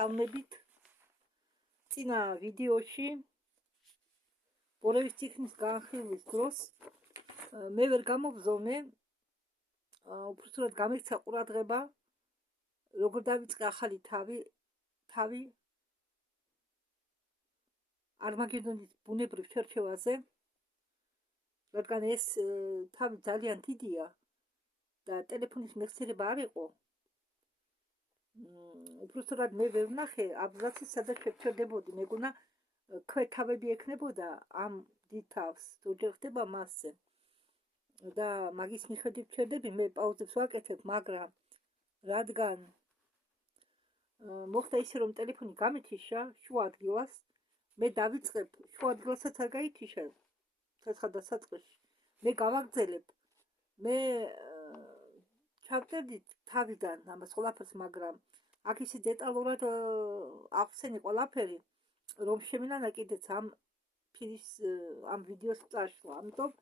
მოგესალმებით. წინა ვიდეოში ბორევის ციხის განხილვის დროს მე ვერ გამობზოვნე, უბრალოდ გამექცა ყურადღება, როგორ დავიწყე ახალი თავი არმაგედონის ბუნებრივ შერჩევაზე, რადგან ეს თავი ძალიან დიდია და ტელეფონის მეხსიერება არ იყო. უბრალოდ მე ვერ ვნახე აბზაცი, სადაც შევჩერდებოდი, მეგონა ქვეთავები ექნებოდა ამ დიდ თავს, თუ ჯერ ხდება მასზე. და მაგის მიხედვით ვჩერდები, მე პაუზებს ვაკეთებ, მაგრამ რადგან მოხდა ისე, რომ ტელეფონი გამითიშა შუა ადგილას, მე დავიწყებ, შუა ადგილასაც არ გაითიშა ცეცხლდასაწყისში, მე გავაგრძელებ, მე ჩავწერდი თავიდან ამას ყველაფერს, მაგრამ აქ ისე დეტალურად ახსენი ყველაფერი, რომ შემენა კიდეც ამ ვიდეოს წაშლა. ამიტომ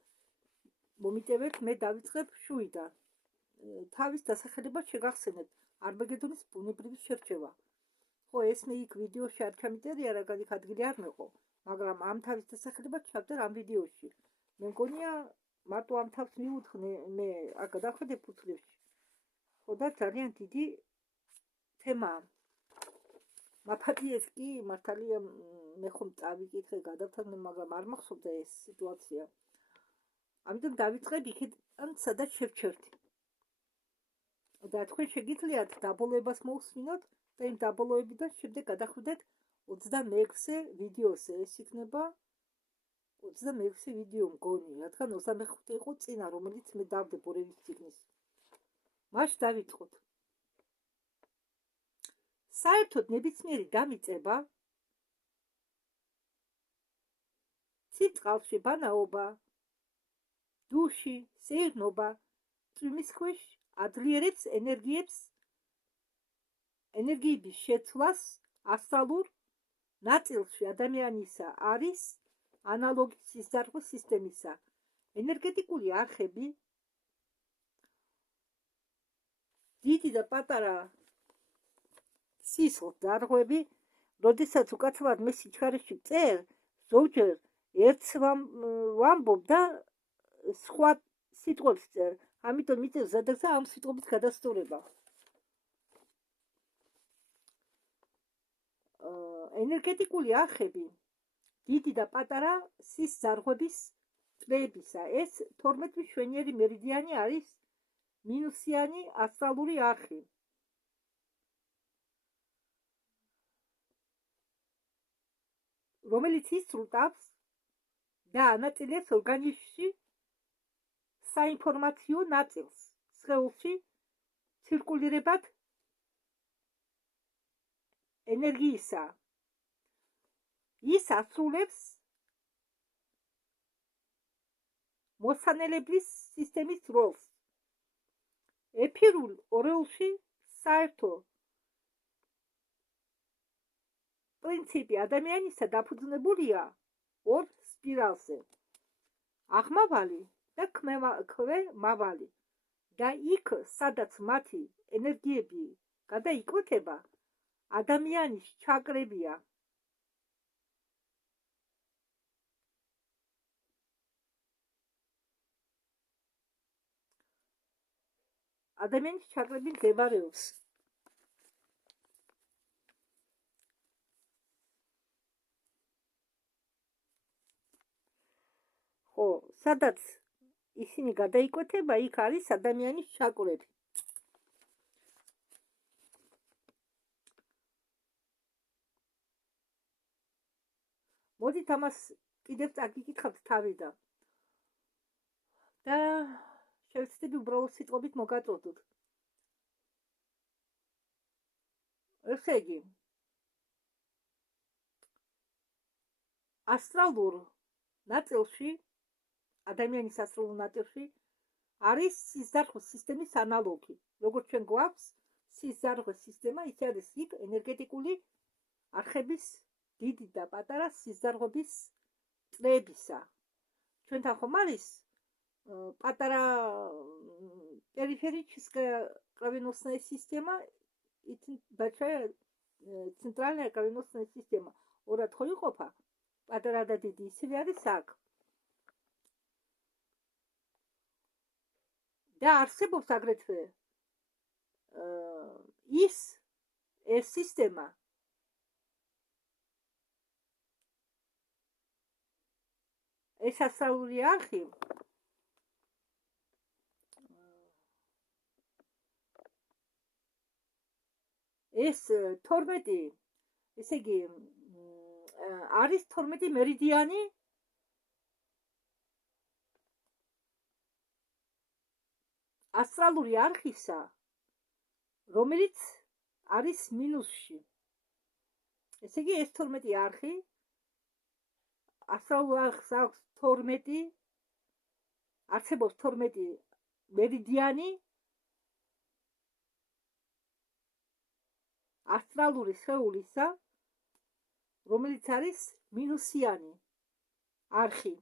მომიტევეთ, მე დავიწყებ შუიდან. თავის დასახელება შეგახსენებთ, არმაგედონის ბუნებრივი შერჩევა. ხო, ეს მე იქ ვიდეოში არ ჩამიწერია, რადგან იქ ადგილი არ მეყო, მაგრამ ამ თავის დასახელება ჩავწერ ამ ვიდეოში. მე მგონია მარტო ამ თავს მივუთხნე, მე არ გადავხედე ფუძლებში. ხო, და ძალიან დიდი თემაა. მაფატიეს კი მართალია მე ხომ წავიკითხე, გადავთანხმე, მაგრამ არ მახსოვდა ეს სიტუაცია. ამიტომ დავიწყებ იქიდან, სადაც შევჩერდი. და თქვენ შეგიძლიათ დაბოლოებას მოусმინოთ და იმ დაბოლოებიდან შემდეგ გადახვიდეთ 26-ე ვიდეოზე. ეს იქნება 26-ე ვიდეო მგონი, რადგან 25 იყო წინა, რომელიც მე დავდე ბორევის ციხის. მაშინ დავიწყოთ. საერთოდ ნებისმიერი დამიწება, ციტყალში ბანაობა, დუში, სეირნობა, წვიმის ქვეშ ადლიერებს ენერგიების შეცვლას ასტრალურ ნაწილში ადამიანისა არის ანალოგი სიზარღვე სისტემისა. ენერგეტიკული არხები, დიდი და პატარა სისხლძარღვები, როდესაც უკაცრავად მე სიჩქარეში წერ, ზოგჯერ ერთს ვამბობ და სხვა სიტყვებს წერ, ამიტომ მიწევს ზადაგზა ამ სიტყვების გადასტურება. ენერგეტიკული არხები, დიდი და პატარა სისხლძარღვების წრეებისა. ეს 12 მშვენიერი მერიდიანი არის მინუსიანი ასტრალური არხი. რომელიც ისრულტავს და ანაწილებს ორგანიზმში საინფორმაციო ნაწილს, სხეულში ცირკულირებად ენერგიისა. ის ასრულებს მოსანელებლის სისტემის როლს. ეფირულ ორეულში საერთო პრინციპი ადამიანისა დაფუძნებულია ორ სპირალზე, აღმავალი და ქვემავალი, და იქ, სადაც მათი ენერგიები გადაიკვეთება, ადამიანის ჩაკრებია. ადამიანის ჩაკრები მდებარეობს. ხო, სადაც ისინი გადაიკვეთება, იქ არის ადამიანის ჩაკრები. მოდით ამას კიდევ წაგიკითხავთ თავიდან და შევცდები უბრალოდ სიტყვებით მოგაწოდოთ. ესე იგი, ასტრალურ ნაწილში, ადამიანის ასტრალურ ნაწილში არის სიზარღვე სისტემის ანალოგი. როგორც ჩვენ გვაქვს სიზარღვე სისტემა, ისე არის იქ ენერგეტიკული არხების დიდი და პატარა სიზარღვების წრეებისა. ჩვენთან ხომ არის პატარა периферическая кровеносная система, большая ცენტრალная кровеносная система ორად ხო იყოფა, პატარა და დიდი, ისევე არის აქ. და არსებობს აგრეთვე ეს სისტემა ეს ასტრალური არხი ეს 12 ესე იგი არის 12 მერიდიანი ასტრალური არხისა, რომელიც არის მინუსში. ესე იგი ეს 12 არხი ასტრალურ არხს აქვს 12 არსებობს 12 მერიდიანი ასტრალური სხეულისა, რომელიც არის მინუსიანი არხი.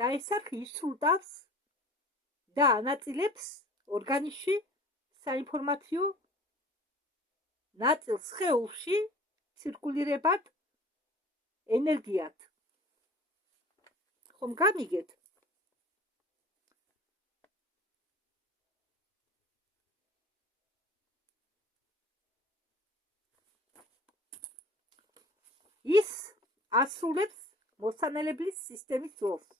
და ეს არხი ისრულტავს და ანაწილებს ორგანიზმში საინფორმაციო ნაწილს სხეულში ცირკულირებად ენერგიად. ხომ გამიგეთ? ის ასრულებს მოსანელებლის სისტემის როლს.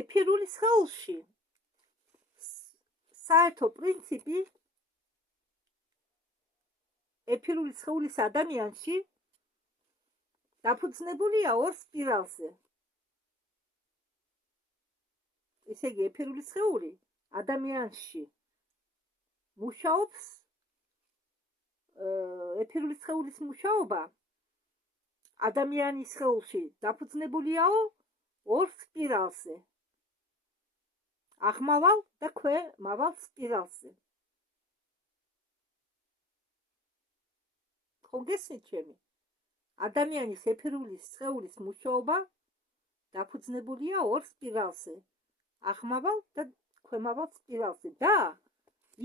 ეფირული სხეულში საერთო პრინციპი ეფირული სხეულის ადამიანში დაფუძნებულია ორ სპირალზე. ესე იგი, ეფირული სხეული ადამიანში მუშაობს, ეფირული სხეულის მუშაობა ადამიანის სხეულში დაფუძნებულია ორ სპირალზე. აღმავალ და ქვემავალ სპირალზე. ხომ გესმით ჩემი? ადამიანის ეფირული სხეულის მუშაობა დაფუძნებულია ორ სპირალზე. აღმავალ და ქვემავალ სპირალზე. და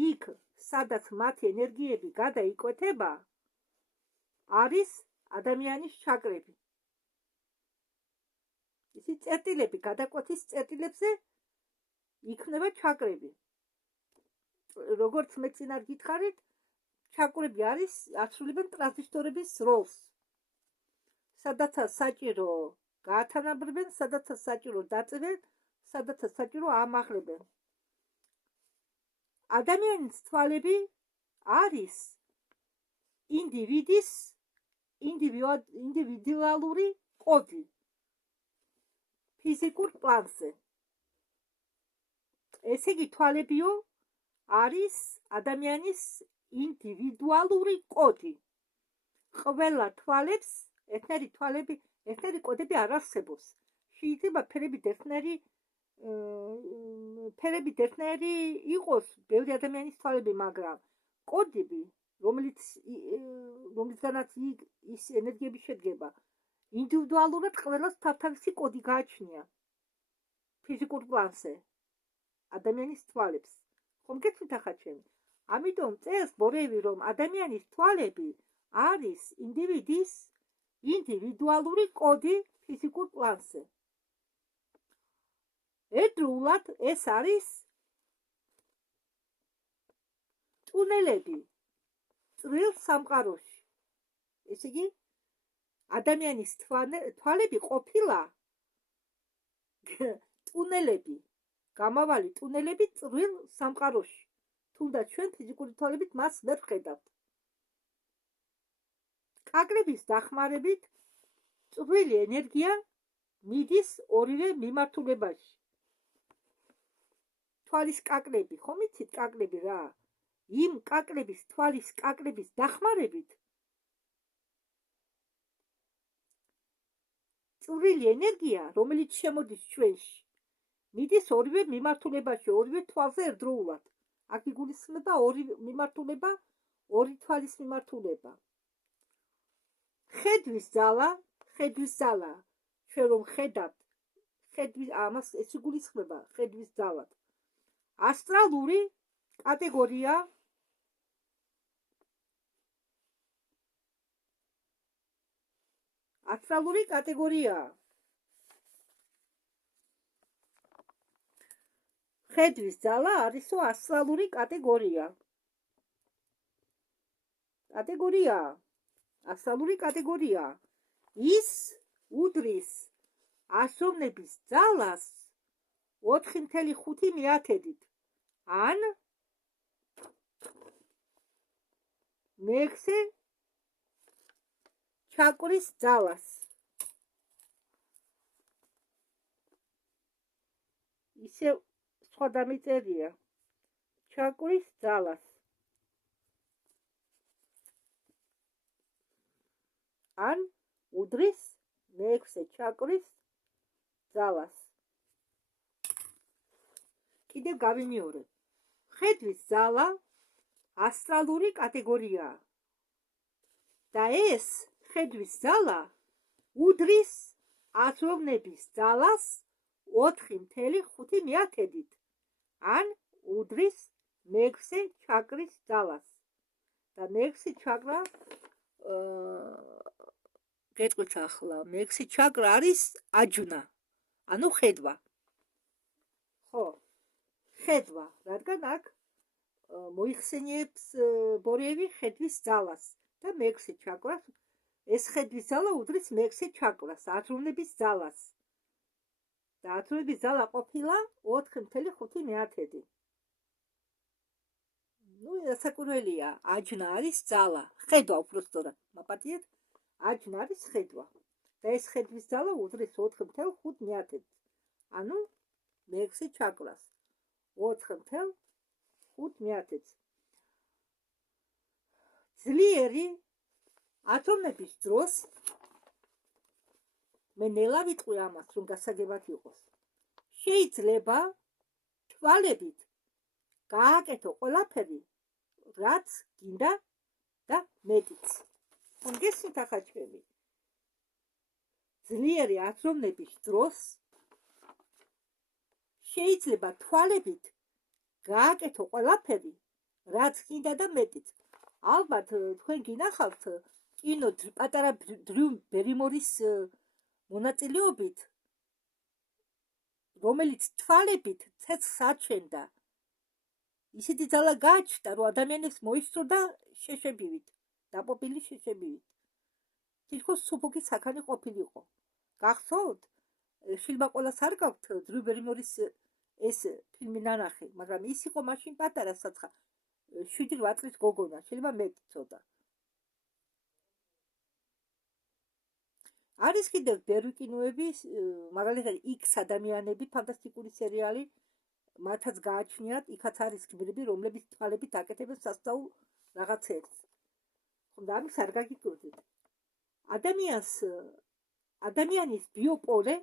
იქ, სადაც მათი ენერგიები გადაიკვეთება, არის ადამიანის ჩაკრები. ისი წერტილები, გადაკვეთის წერტილებზე იქნება ჩაკრები. როგორც მე წინარ გითხარით, ჩაკრები ასრულებენ ტრანზისტორების როლს. სადაც საჭირო გაათანაბრებენ, სადაც საჭირო დაწევენ, სადაც საჭირო ამაღლებენ. ადამიანის თვალები არის ინდივიდის ინდივიდუალური კოდი ფიზიკურ პლანზე. ესე იგი, თვალებიო არის ადამიანის ინდივიდუალური კოდი. ყველა თვალებს ერთნაირი კოდები არ არსებობს. შეიძლება ფერებით ერთნაირი იყოს ბევრი ადამიანის თვალები, მაგრამ კოდები, რომლისგანაც ის ენერგიები შედგება, ინდივიდუალურად ყველას თავთავისი კოდი გააჩნია ფიზიკურ პლანზე ადამიანის თვალებს. ხომ გეცით ახლა ჩემი? ამიტომ წელს ბორევი, რომ ადამიანის თვალები არის ინდივიდის ინდივიდუალური კოდი ფიზიკურ პლანზე. ერთდროულად ეს არის ტუნელები წვრილ სამყაროში. ესე იგი, ადამიანის თვალები ყოფილა ტუნელები, გამავალი ტუნელები წვრილ სამყაროში. თუნდაც ჩვენ ფიზიკური თვალებით მას ვერ ვხედავთ. კაკრების დახმარებით წვრილი ენერგია მიდის ორივე მიმართულებაში. თვალის კაკრები, ხომ იცით კაკრები რა? იმ თვალის კაკრების დახმარებით წვრილი ენერგია, რომელიც შემოდის ჩვენში, მიდის ორივე მიმართულებაში, ორივე თვალზე ერთდროულად. აქ იგულისხმება ორი მიმართულება, ორი თვალის მიმართულება. ხედვის ძალა, ჩვენ რომ ხედავთ, ამას ეს იგულისხმება ხედვის ძალად. ასტრალური კატეგორია ასტრალური კატეგორია. ხედვის ძალა არისო ასტრალური კატეგორია. ასტრალური კატეგორია. ის უდრის ასროვნების ძალას 4.5-ით ან მეექვსე ჩაკრის ძალას. ისე სხვა დამიწერია ჩაკრის ძალას. ან უდრის მეექვსე ჩაკრის ძალას. კიდევ გავიმეორებ. ხედვის ძალა ასტრალური კატეგორია. და ეს ხედვის ძალა უდრის ასროვნების ძალას 4.5-ით ან უდრის მეექვსე ჩაკრის ძალას. და მეექვსე ჩაკრა გეტყვით ახლა, მეექვსე ჩაკრა არის აჯნა, ანუ ხედვა. ხო, ხედვა, რადგან აქ მოიხსენიებს ბორიევი ხედვის ძალას და მეექვსე ჩაკრას, ეს ხედვის ძალა უდრის მეექვსე ჩაკრას, აზროვნების ძალას. და აზროვნების ძალა ყოფილა 4.5-ით. საკურველია, აჯნა არის ძალა, ხედვა უბრალოდ, მაპატიეთ, აჯნა არის ხედვა. და ეს ხედვის ძალა უდრის 4.5-ით. ანუ მეექვსე ჩაკრას 4.5-ით. ძლიერი აზროვნების დროს მე ნელა ვიტყვი ამას, რომ გასაგებად იყოს. შეიძლება თვალებით გააკეთო ყველაფერი, რაც გინდა და მეტიც. გესმით ახლა ჩემი? ძლიერი აზროვნების დროს შეიძლება თვალებით გააკეთო ყველაფერი, რაც გინდა და მეტიც. ალბათ თქვენ გინახავთ კინო პატარა დრიუ ბერიმორის მონაწილეობით, რომელიც თვალებით ცეცხლს აჩენდა. ისეთი ძალა გააჩნდა, რომ ადამიანებს მოისწროდა შეშებივით, დაპოპილი შეშებივით. თითქოს სუფოკი საქანი ყოფილიყო. გახსოვთ? შილმა ყველას არ გაქვთ დრიუ ბერიმორის ეს ფილმი ნანახი, მაგრამ ის იყო მაშინ პატარა საცხა 7-8 წლის გოგონა, შეიძლება მეტი ცოტა. არის კიდევ ბევრი კინოები, მაგალითად X ადამიანები, ფანტასტიკური სერიალი, მათაც გააჩნიათ, იქაც არის გმირები, რომლებიც თვალებით აკეთებენ სასწაულ რაღაცებს. ხომ და ამის არ გაგიკვირდით. ადამიანის ბიოპოლე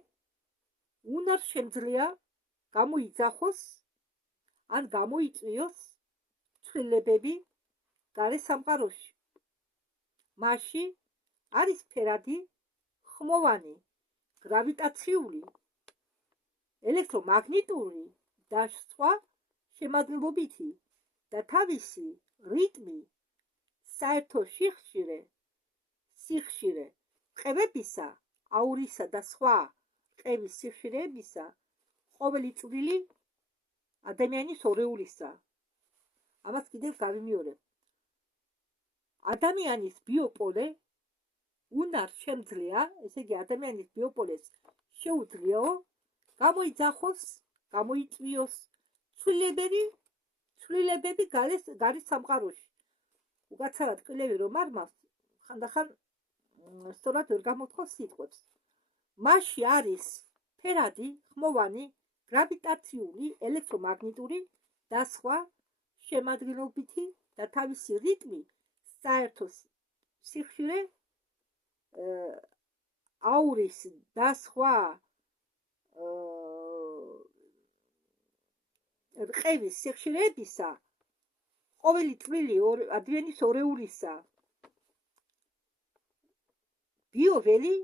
უნარ შემძლეა გამოიძახოს ან გამოიწვიოს ცვლილებები გარე სამყაროში. მასში არის ფერადი, ხმოვანი, გრავიტაციული, ელექტრომაგნიტური და სხვა შემადგენლობითი და თავისი რიტმი, საერთო სიხშირე, ტყევებისა, აურისა და სხვა ტყევის სიხშირეებისა, ყოველი წვლილი ადამიანის ორეულისა. ამას კიდევ გავიმეორებ. ადამიანის ბიოპოლე უნარ შემძლეა, ესე იგი ადამიანის ბიოპოლეს შეუძლიაო გამოიძახოს, გამოიწვიოს ცვლილებები გარის სამყაროში. უკაცრავად კვლევი რომ არ მაქვს, ხანდახან სწორად ვერ გამოთხოვს სიტყვებს. მასში არის ფერადი, ხმოვანი, გრავიტაციული, ელექტრომაგნიტური და სხვა შემადგენლობითი და თავისი რიტმი, საერთო სიხშირე, აურის და სხვა რყევის სიხშირეებისა, ყოველი წვლილი ადამიანის ორეულისა. ბიოველი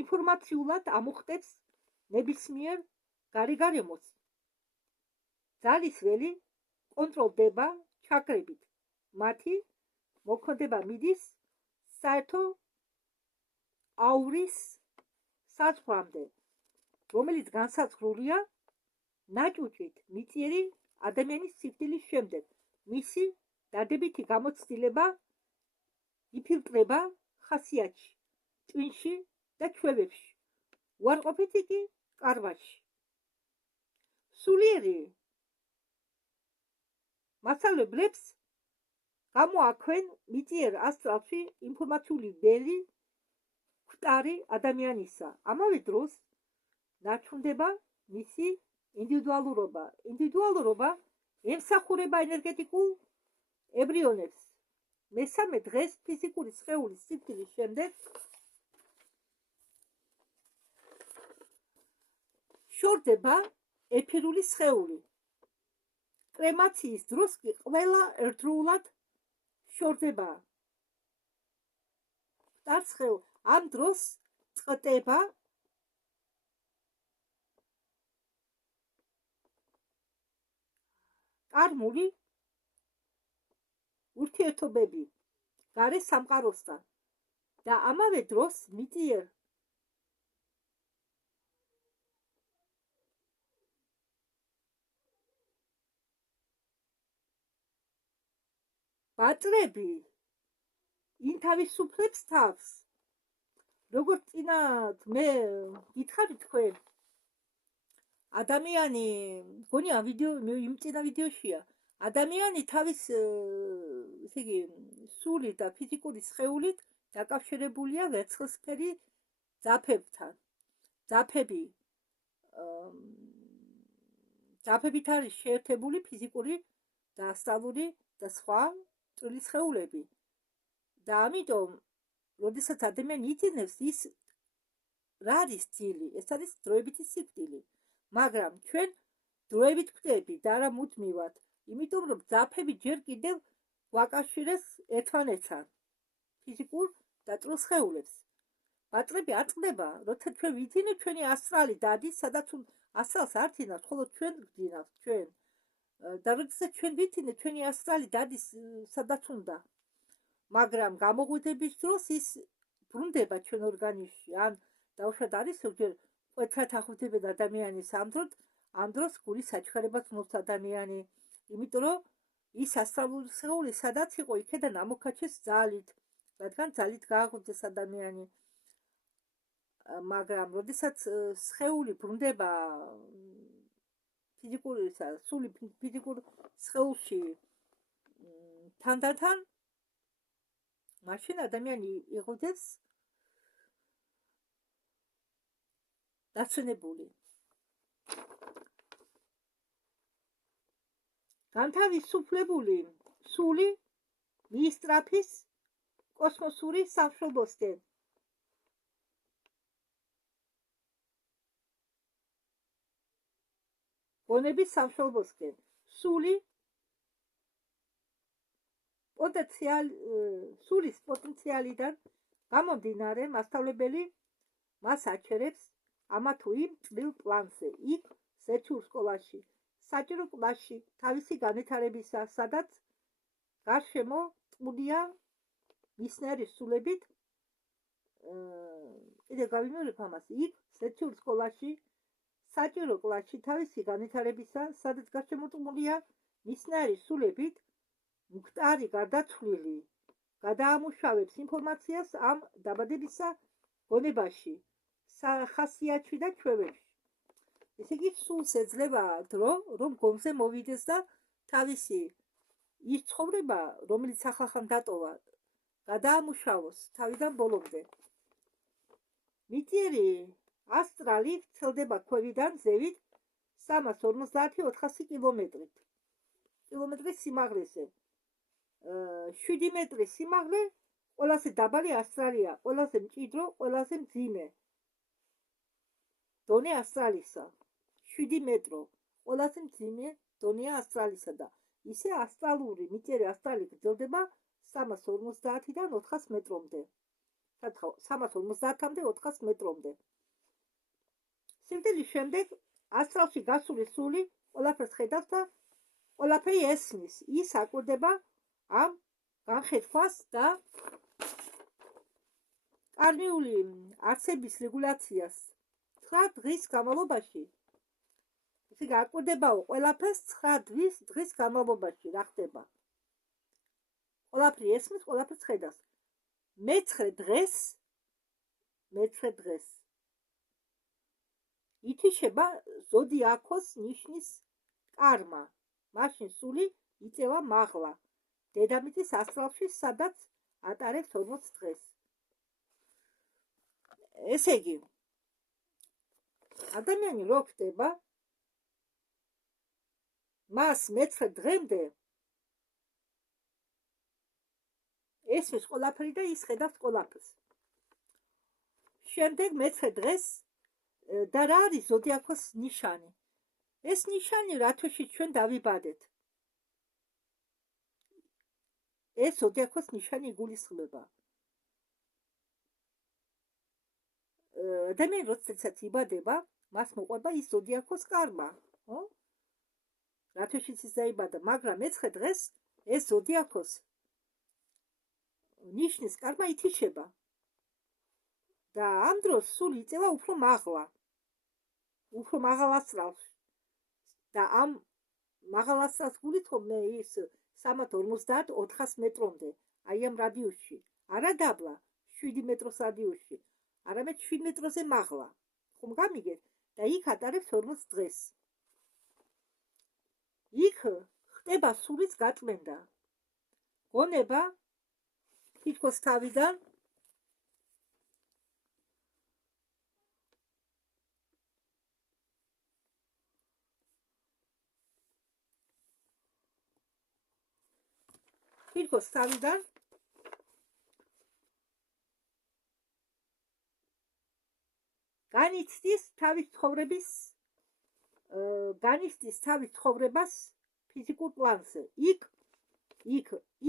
ინფორმაციულად ამოხტებს ნებისმიერ გარემოს. ძალის ველი კონტროლდება ჩაკრებით. მათი მოქმედება მიდის საერთო აურის საზღვრამდე, რომელიც განსაზღვრულია ნაჭუჭით მიწიერი ადამიანის სიკვდილის შემდეგ. მისი დადებითი გამოცდილება იფილტრება ხასიათში, ტვინში და ჩვევებში, უარყოფით იგი კარვაში. სულიერი მასწავლებლებს გამოაქვენ მიწიერ ასტრალში ინფორმაციული ველი კვტარი ადამიანისა. ამავე დროს ნაჩვენდება მისი ინდივიდუალურობა. ინდივიდუალურობა ემსახურება ენერგეტიკულ ემბრიონებს. მესამე დღეს ფიზიკური სხეულის სიკვდილის შემდეგ შორდება ეთერული სხეული. კრემაციის დროს კი ყველა ერთდროულად შორდება სხეული. ამ დროს წყდება კარმული ურთიერთობები გარე სამყაროსთან და ამავე დროს მიწიერ ბატრები ინთავისუფლებს თავს. როგორც წინათ მე გითხარით თქვენ, ადამიანი გონია ვიდეო იმ წინა ვიდეოშია, ადამიანი თავის ესე იგი სული და ფიზიკური სხეულით დაკავშირებულია ვერცხლისფერი ძაფებთან. ძაფებით არის შეერთებული ფიზიკური და ასტრალური და სხვა წვრილი სხეულები. და ამიტომ როდესაც ადამიანი ითინებს, ის რა არის ძილი? ეს არის დროებითი სიკვდილი. მაგრამ ჩვენ დროებით ვხვდებით და არა მუდმივად, იმიტომ რომ ძაფები ჯერ კიდევ ვაკავშირეს ერთმანეთთან ფიზიკურ და წვრილ სხეულებს. ბატრები არ წყდება, როცა ჩვენ ვითინებთ, ჩვენი ასტრალი დადის, სადაც ასტრალს არ თინავთ, ხოლო ჩვენ გვძინავთ ჩვენ. და როდესაც ჩვენ ვითინებთ, ჩვენი ასტრალი დადის სადაც უნდა. მაგრამ გამოღვიძების დროს ის ბრუნდება ჩვენ ორგანიზმში. ან დაუშვათ არის ზოგჯერ მკვეთრად აღვიძებენ ადამიანის ამ დროს გულის საჩქარებას ნობს ადამიანი, იმიტომ რომ ის ასტრალური სხეული სადაც იყო, იქიდან ამოქაჩეს ძალით, რადგან ძალით გააღვიძეს ადამიანი. მაგრამ როდესაც სხეული ბრუნდება სული ფიზიკურ სხეულში თანდათან, მაშინ ადამიანი იღვიძებს დაცვენებული. განთავისუფლებული სული მიისწრაფის კოსმოსური სამშობლოსკენ. გონების სამშობლოსკენ. სულის პოტენციალიდან გამომდინარე, მასწავლებელი მას აჩერებს ამა თუ იმ წვრილ პლანზე, იქ სეჩურ სკოლაში, საჭირო კლასში, თავისი განვითარებისა, სადაც გარშემო ტყუია მისნერის სულებით. კიდევ გავიმეორებ ამას, იქ სეჩურ სკოლაში, საჭირო კლასში, თავისი განვითარებისა, სადაც გარშემო ტყუია მისნერის სულებით, მკვდარი გარდაცვლილი გადაამუშავებს ინფორმაციას ამ დაბადებისა გონებაში, ხასიათში და ჩვევებში. ესე იგი, სულს ეძლევა დრო, რომ გონზე მოვიდეს და თავისი ის ცხოვრება, რომელიც ახალხან დატოვა, გადაამუშავოს თავიდან ბოლომდე. მიწიერი ასტრალი ვრცელდება ქვევიდან ზევით 350-400 კილომეტრის სიმაღლეზე. 7 მეტრის სიმაღლე ყველაზე დაბალი ასტრალია, ყველაზე მჭიდრო, ყველაზე მძიმე დონე ასტრალისა. 7 მეტრო, ყველაზე მძიმე დონეა ასტრალისა და ისე ასტრალური მიწიერი ასტრალი გრძელდება 350-დან 400 მეტრამდე. 350-მდე 400 მეტრამდე. სიკვდილის შემდეგ ასტრალში გასული სული ყველაფერს ხედავს და ყველაფერი ესმის. ის აკვირდება ამ განხეთქვას და კარმიული არსების რეგულაციას 9 დღის განმავლობაში. ესე გაკვირდებაო ყველაფერს 9 დღის განმავლობაში რა ხდება. ყველაფერი ესმის, ყველაფერს ხედავს. მეცხრე დღეს ითიშება ზოდიაქოს ნიშნის კარმა. მაშინ სული იწევა მაღლა დედამიწის ასტრალში, სადაც ატარებს 40 დღეს. ესე იგი, ადამიანი რო ხდება, მას მეცხრე დღემდე ესმის ყველაფერი და ის ხედავს ყველაფერს. შემდეგ მეცხრე დღეს და რა არის ზოდიაქოს ნიშანი? ეს ნიშანი რათოში ჩვენ დავიბადეთ. ეს ზოდიაქოს ნიშანი იგულისხმება. ადამიანი როდესაც იბადება, მას მოყვება ის ზოდიაქოს კარმა, ხო? რათოშიც ის დაიბადა, მაგრამ მეცხრე დღეს ეს ზოდიაქოს ნიშნის კარმა ითიშება. და ამ დროს სული იწევა უფრო მაღალ ასტრალში. და ამ მაღალ ასტრალს გულითხოვე ის 350-400 მეტრამდე, აი ამ რადიუსში. არა დაბლა 7 მეტროს რადიუსში, არამედ 7 მეტროზე მაღლა. ხომ გამიგეთ? და იქ ატარებს 40 დღეს. იქ ხდება სულის გაწმენდა. გონება თითქოს თავიდან განიცდის თავის ცხოვრებას ფიზიკურ პლანზე. იქ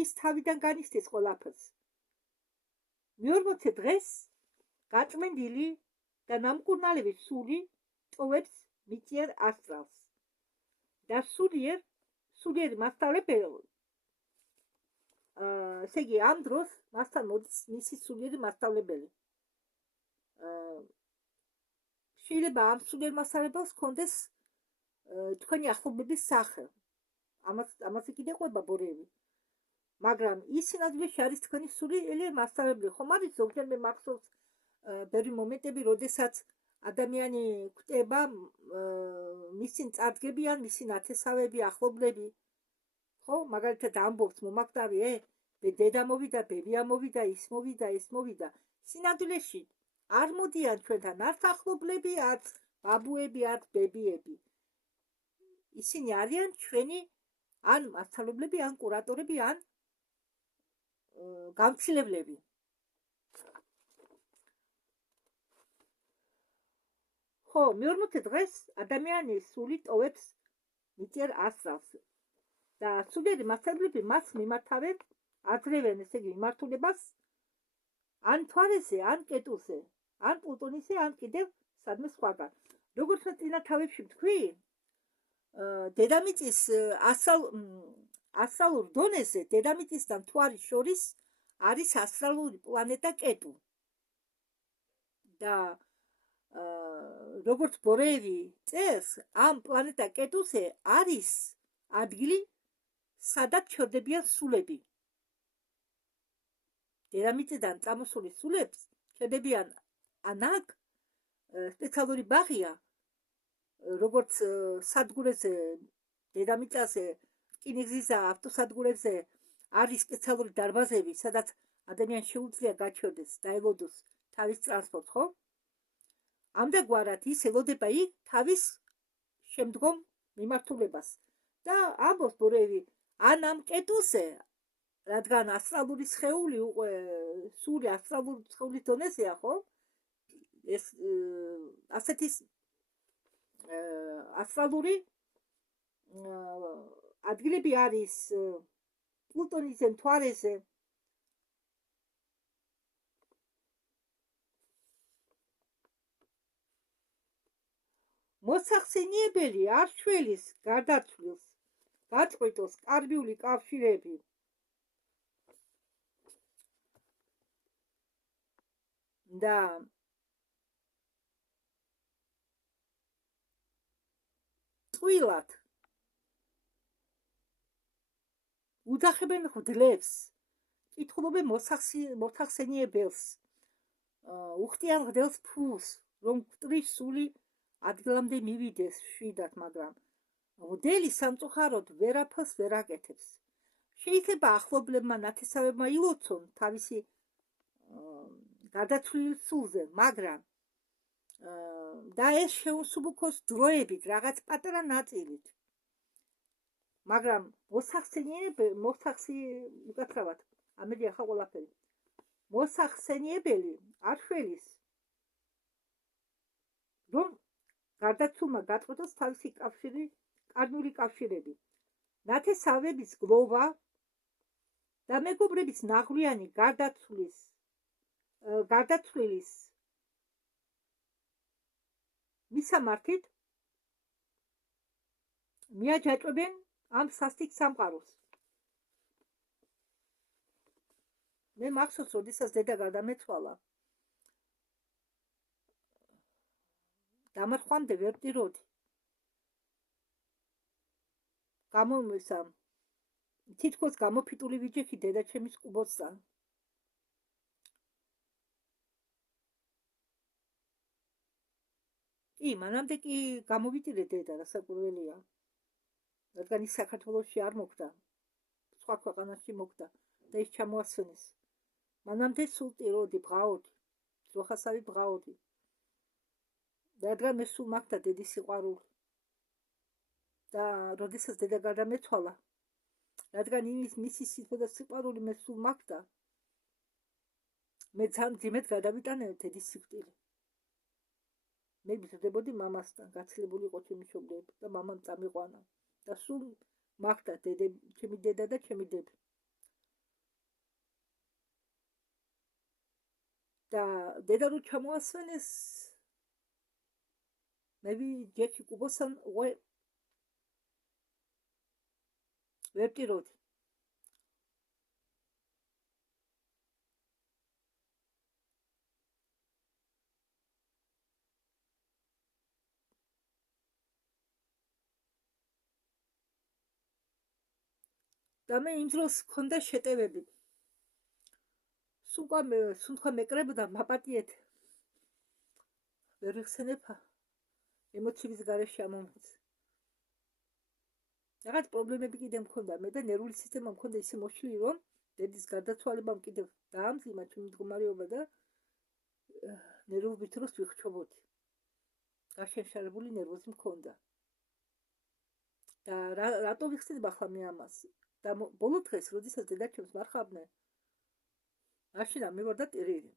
ის თავიდან განიცდის ყველაფერს. მე-40 დღეს გაწმენდილი და ნამკურნალები სული ტოვებს მიწიერ ასტრალს. და სულიერი მასწავლებელი, ესე იგი, ამ დროს მასთან მოდის მისი სულიერი მასწავლებელი. შეიძლება ამ სულიერ მასწავლებელს ჰქონდეს თქვენი ახლობლების სახე. ამაზე კიდე ყვება ბორევი. მაგრამ ის სინამდვილეში არის თქვენი სულიერი მასწავლებელი. ხომ არის ზოგჯერ მე მახსოვს ბევრი მომენტები, როდესაც ადამიანი ხვდება, მისინ წარდგებიან, მისი ნათესავები, ახლობლები. ხო, მაგალითად ამბობს მომაკვდავი, დედა მოვიდა, ბებია მოვიდა, ის მოვიდა, ეს მოვიდა. სინამდვილეში არ მოდიან ჩვენთან არც ახლობლები, არც ბაბუები, არც ბებიები. ისინი არიან ჩვენი ან მასწავლებლები, ან კურატორები, ან გამცილებლები. ხო, მე-40 დღეს ადამიანის სული ტოვებს მიწიერ ასტრალს. და სულიერი მასწავლებლები მას მიმართავენ, აძლევენ, ესე იგი, მიმართულებას ან თვალეზე, ან კეტულზე, ან პლუტონისზე, ან კიდევ სადმე სხვაგან. როგორც მე წინა თავებში ვთქვი, დედამიწის ასტრალურ დონეზე, დედამიწისთან მთვარის შორის არის ასტრალური პლანეტა კეტუ. და როგორც ბორევი წერს, ამ პლანეტა კეტუზე არის ადგილი, სადაც ჩერდებიან სულები. დედამიწიდან წამოსული სულებს ჩერდებიან ან აქ სპეციალური ბაღია, როგორც სადგურებზე, დედამიწაზე, რკინიგზისა ავტოსადგურებზე არის სპეციალური დარბაზები, სადაც ადამიანს შეუძლია გაჩერდეს, დაელოდოს თავის ტრანსპორტს, ხო? ამდაგვარად ის ელოდება იქ თავის შემდგომ მიმართულებას. და ამბობს ბორევი, ან ამ კეტულზე, რადგან ასტრალური სხეული უკვე სული ასტრალური სხეულის დონეზეა, ხო? ეს ასეთი ასტრალური ადგილები არის პლუტონიზე, მთვარეზე. მოსახსენიებელი არ შველის გარდაცვლილს, გაწყვეტოს კარმიული კავშირები. და ტყუილად უძახებენ ღვთლებს, კითხულობენ მოთახსენიებელს, უხტიან ღდელს ფულს, რომ მკვდრის სული ადგილამდე მივიდეს შვიდად, მაგრამ მღვდელი სამწუხაროდ ვერაფერს ვერ აკეთებს. შეიძლება ახლობლებმა ნათესავებმა ილოცონ თავისი გარდაცვლილი სულზე, მაგრამ და ეს შეუსუბუქოს დროებით, რაღაც პატარა ნაწილით. მაგრამ უკაცრავად, ამედი ახლა ყველაფერი. მოსახსენიებელი არ შველის, რომ გარდაცვლილმა გაწყვეტოს თავისი კარნული კავშირები. ნათესავების გლოვა და მეგობრების ნაღვლიანი გარდაცვლილის მისამართით მიაჯაჭვებენ ამ სასტიკ სამყაროს. მე მახსოვს, როდესაც დედა გარდამეცვალა, დამარხვამდე ვერ ვტიროდი. თითქოს გამოფიტული ვიჯექი დედაჩემის კუბოსთან. კი, მანამდე კი გამოვიტირე დედა, რასაკვირველია. რადგან ის საქართველოში არ მოხვდა, სხვა ქვეყანაში მოხვდა და ის ჩამოასვენეს. მანამდე სულ ტიროდი, ბღაოდი, ძროხასავი ბღაოდი. რადგან მე სულ მაქვს დედის სიყვარული. და როდესაც დედა გარდამეცვალა, რადგან მისი სითბო და სიყვარული მე სულ მაქვს და მე ძალიან ძიმედ გადავიტანე დედის სიკვდილი. მე ვიზრდებოდი მამასთან, გაცილებული იყო ჩემი მშობლები და მამამ წამიყვანა და სულ მაქვს ჩემი დედა და ჩემი დედა. და დედა რო ჩამოასვენეს, მე ვიჯექი კუბოსთან ვერ ვტიროდი. და მე იმ დროს მქონდა შეტევები. სულ მეკრებოდა მაპატიეთ. ვერ ვიხსენებ ემოციების გარეშე ამომხდს. რაღაც პრობლემები კიდე მქონდა, მე და ნერვული სისტემა მქონდა ისე მოშლილი, რომ დედის გარდაცვალებამ კიდევ დაამძიმა ჩემი მდგომარეობა და ნერვებით დროს ვიხჩობოდი. გაშენშარებული ნერვოზი მქონდა. და რატო ვიხსენებ ახლა მე ამას? და ბოლო დღეს, როდესაც დედაჩემს მარხავდნენ, მაშინ მე ვარ და ტირილი.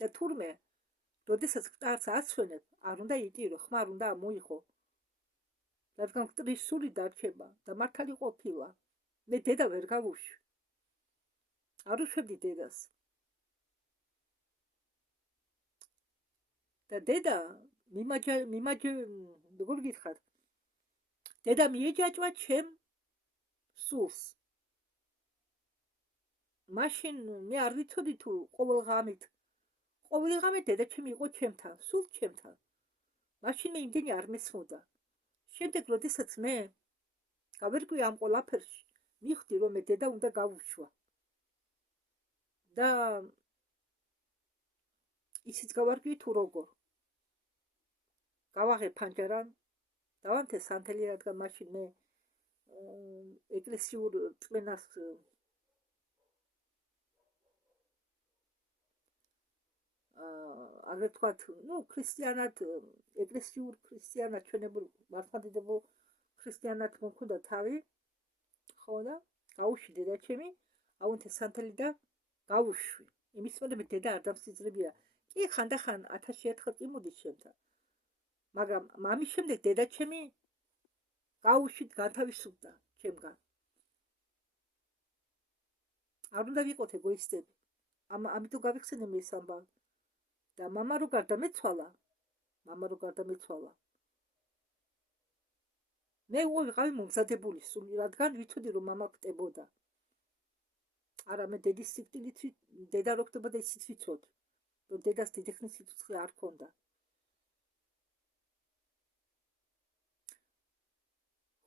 და თურმე, როდესაც მყარს ასვენებ, არ უნდა იტირო, ხმა არ უნდა მოიხო. რადგან მყრის სული დარჩება და მართალი ყოფილა. მე დედა ვერ გავუშვი. არ უშვებდი დედას. და დედა როგორ გითხარ? დედა მიეჯაჭვა ჩემ სულს. მაშინ მე არ ვიცოდი თუ ყოველ ღამე დედაჩემი იყო ჩემთან, სულ ჩემთან. მაშინ მე იმდენი არ მესმოდა. შემდეგ, როდესაც მე გავერკვი ამ ყველაფერში, მივხვდი, რომ მე დედა უნდა გავუშვა. და ისიც გავარკვი თუ როგორ. გავაღე ფანჯარა, დავანთე სანთელი, რადგან მაშინ მე ეკლესიურ წმენას აგრეთ ვთქვათ, ქრისტიანად, ეკლესიურ ქრისტიანად, ჩვენებურ მართლმადიდებელ ქრისტიანად მომხდა თავი, ხო და გავუშვი დედაჩემი, ავუნთე სანთელი და გავუშვი. იმის შემდეგ დედა არ დამსიძრებია. კი, ხანდახან 1000 ერთხელ კი მოდის ჩემთან. მაგრამ მამის შემდეგ დედაჩემი გავუშვით, განთავისუფლდა ჩემგან. არ უნდა ვიყოთ ეგოისტები. ამიტომ გავიხსენე მე ეს ამბავი. და მამა რო გარდამეცვალა, მე ვიყავი მომზადებული სულ, რადგან ვიცოდი, რომ მამა კვდებოდა. არამედ დედის სიკვდილით დედა რო ხდება და ისიც ვიცოდ, რომ დედას დიდი ხნის სიცოცხლე არ ჰქონდა.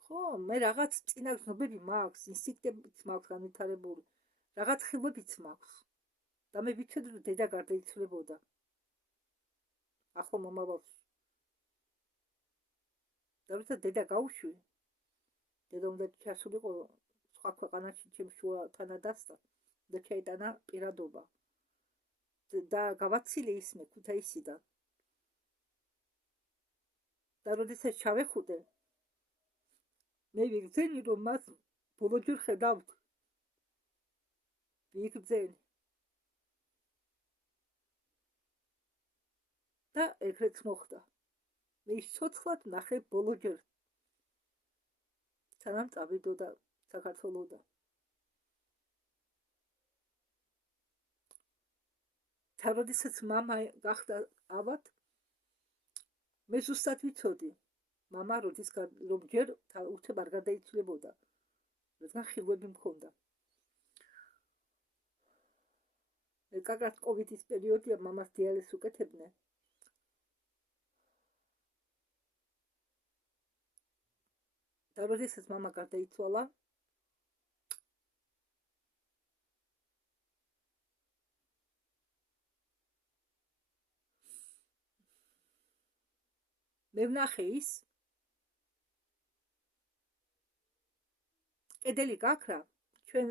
ხო, მე რაღაც წინაგრძნობები მაქვს, ინსტინქტებიც მაქვს განვითარებული, რაღაც ხილვებიც მაქვს. და მე ვიცოდი, რომ დედა გარდაიცვლებოდა. ახლა მომავალში. და როცა დედა გაუშვი, დედა უნდა ჩასულიყო სხვა ქვეყანაში ჩემ შუა თანადასტა და ჩაიტანა პირადობა. და გავაცილე ისმე ქუთაისიდან. და როდესაც ჩავეხუტე, მე ვიგრძენი, რომ მას ბოლოჯერ ხედავთ. ვიგრძენი. და ეგრეც მოხდა. მე სიცოცხლად ნახე ბოლოჯერ. სანამ წავიდოდა საქართველოდან. და როდესაც მამა გახდა ავად, მე ზუსტად ვიცოდი, მამა რომ ჯერ უთებ არ გარდაიცვლებოდა, რადგან ხილვები მქონდა. ეკაკრათ კოვიდის პერიოდია, მამას დიალიზს უკეთებდნენ. და როდესაც მამა გარდაიცვალა, მე ვნახე ის კედელი გაქრა, ჩვენ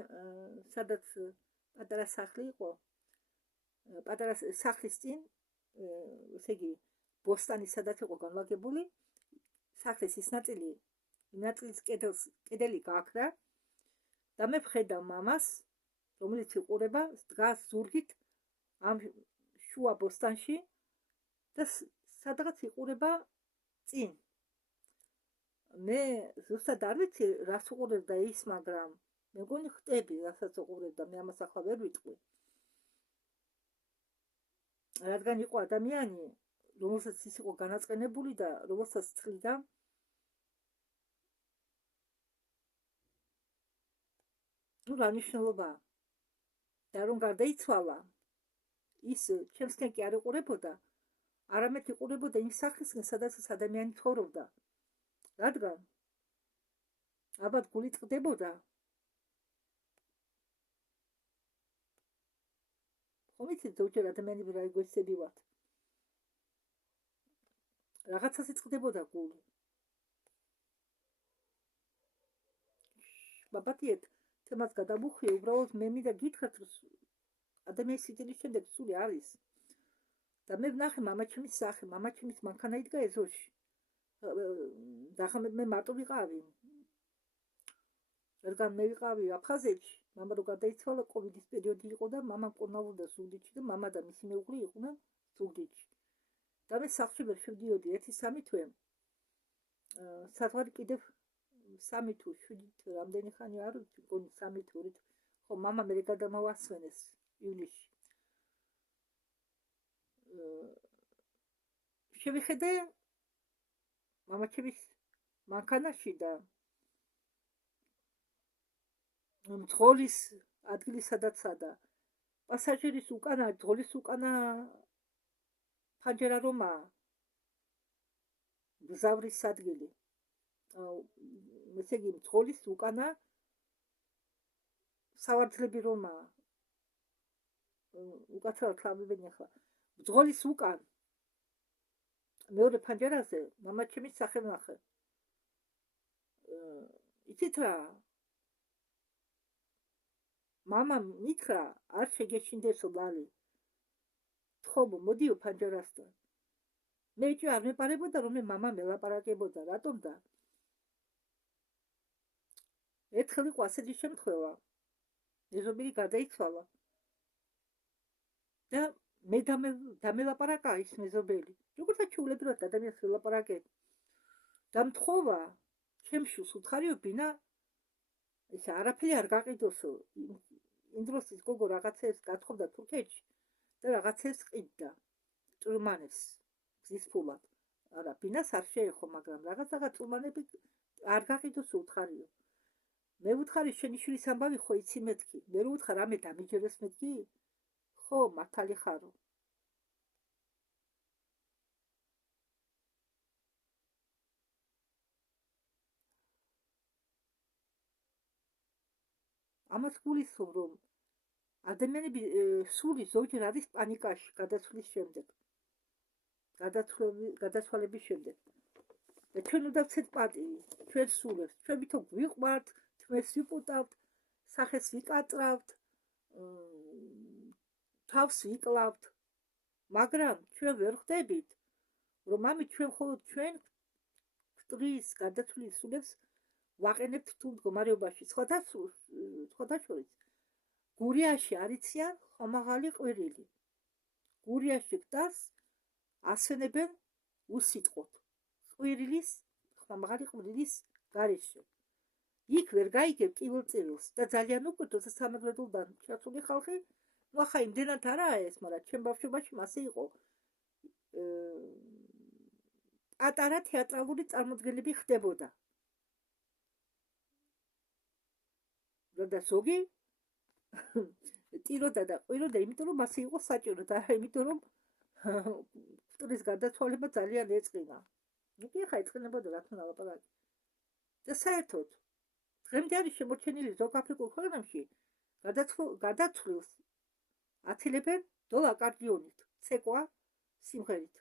სადაც პატარა სახლი იყო, პატარა სახლის წინ, ესე იგი, ბოსტანი სადაც იყო განლაგებული, სახლის ის ნაწილი, ნაწილის კედელი გაქრა და მე ვხედავ მამას, რომელიც იყურება, დგას ზურგით ამ შუა ბოსტანში და სადღაც იყურება წინ. მე ზუსტად არ ვიცი, რას უყურებდა ის, მაგრამ მე მგონი ხტები, რასაც უყურებდა, მე ამას ახლა ვერ ვიტყვი. რადგან იყო ადამიანი, რომელსაც ის იყო განაწყენებული და რომელსაც თვლიდა რა მნიშვნელობა და რომ გარდაიცვალა, ის ჩემსკენ კი არ იყურებოდა, არამედ იყურებოდა იმ სახლისკენ, სადაც ეს ადამიანი ცხოვრობდა. რადგან ალბათ გული წყდებოდა. ხომ იცით, ზოგჯერ ადამიანები რა ეგოისტები ვართ. რაღაცას წყდებოდა გული. ბაბათიეთ, თემას გადამუხვიე, უბრალოდ მე მინდა გითხრათ, რომ ადამიანის სიკვდილის შემდეგ სული არის. და მე ვნახე მამაჩემის სახე, მამაჩემის მანქანა იდგა ეზოში. მე მარტო ვიყავი. რადგან მე ვიყავი აფხაზეთში, მამა რო გარდაიცვალა, კოვიდის პერიოდი იყო და მამა მკურნალობდა ზუგდიდში და მამა და მისი მეუღლე იყვნენ ზუგდიდში. და მე სახლში ვერ შევდიოდი 1-3 თვე. სათხარი კიდევ 3 თუ 7 რამდენი ხანი არ ვიცი, მგონი 3 თუ 2. ხო, მამა მე გადამოვასვენეს ივნისში. შევიხედე მამაჩემის მანქანაში და მძღოლის ადგილი სადაცაა და პასაჟირის უკანა, მძღოლის უკანა ფანჯარა რომაა, მგზავრის ადგილი. ესე იგი, მძღოლის უკანა სავარძლები რომაა. უკაცრავად ხავებენი ახლა. მძღოლის უკან მეორე ფანჯარაზე მამაჩემის სახე ვნახე. იცით რა? მამა მითხრა, არ შეგეშინდესო ლალი. თხოვო, მოდიო ფანჯარასთან. მე ეჭვი არ მეპარებოდა, რომ მე მამა მელაპარაკებოდა, რატომ და? ერთხელ იყო ასეთი შემთხვევა. მეზობელი გარდაიცვალა. და მე დამელაპარაკა ის მეზობელი. როგორც ჩულებრივად ადამიანს ველაპარაკებ. და მთხოვა, ჩემშუს უთხარიო ბინა, ეს არაფერი არ გაყიდოსო. იმ დროს ის გოგო რაღაცებს გათხოვდა თურქეთში და რაღაცებს ყიდდა. წურმანებს გზის ფულად. არა, ბინას არ შეეხო, მაგრამ რაღაცა წურმანები არ გაყიდოსო უთხარიო. მე ვუთხარი შენი შვილის ამბავი ხო იცი მეთქი, მე რო ვუთხარ რამე დამიჯერეს მეთქი, ხო მართალი ხარო. ამას გულისხმობ, რომ ადამიანები სული ზოგჯერ არის პანიკაში გადაცვლის შემდეგ, გადაცვალების შემდეგ. და ჩვენ უნდა ვცეთ პატივი, ჩვენ სულებს, ჩვენ ვითომ გვიყვართ, თმეს ვიპუტავთ, სახეს ვიკატრავთ, თავს ვიკლავთ, მაგრამ ჩვენ ვერ ხვდებით, რომ ამით ჩვენ მხოლოდ ჩვენ მტრის გადაცვლის სულებს ვაყენებთ თუ მდგომარეობაში. სხვათა შორის გურიაში არიციან ხომაღალი ყვირილი. გურიაში გტას ასვენებენ უსიტყვოდ ყვირილის, ხომაღალი ყვირილის გარეშე. იქ ვერ გაიგებ კიბილწირილს და ძალიან უკეთოს სამეგრელოდან ჩასული ხალხი, ნუ ახლა იმდენად არაა ეს, მაგრამ ჩემ ბავშვობაში მასე იყო. პატარა თეატრალური წარმოდგენები ხდებოდა. და ზოგი ტიროდა და ყვიროდა, იმიტომ რომ მასე იყო საჭირო და არა იმიტომ რომ მტრის გადაცვალება ძალიან ეწყინა. ნუ კი ახლა ეწყინებოდა რა თქმა უნდა ლაპარაკი. და საერთოდ დღემდე არის შემორჩენილი ზოგ აფრიკულ ქვეყნებში გადაცვლილს აცილებენ დოლ აკარდიონით, ცეკვა სიმღერით.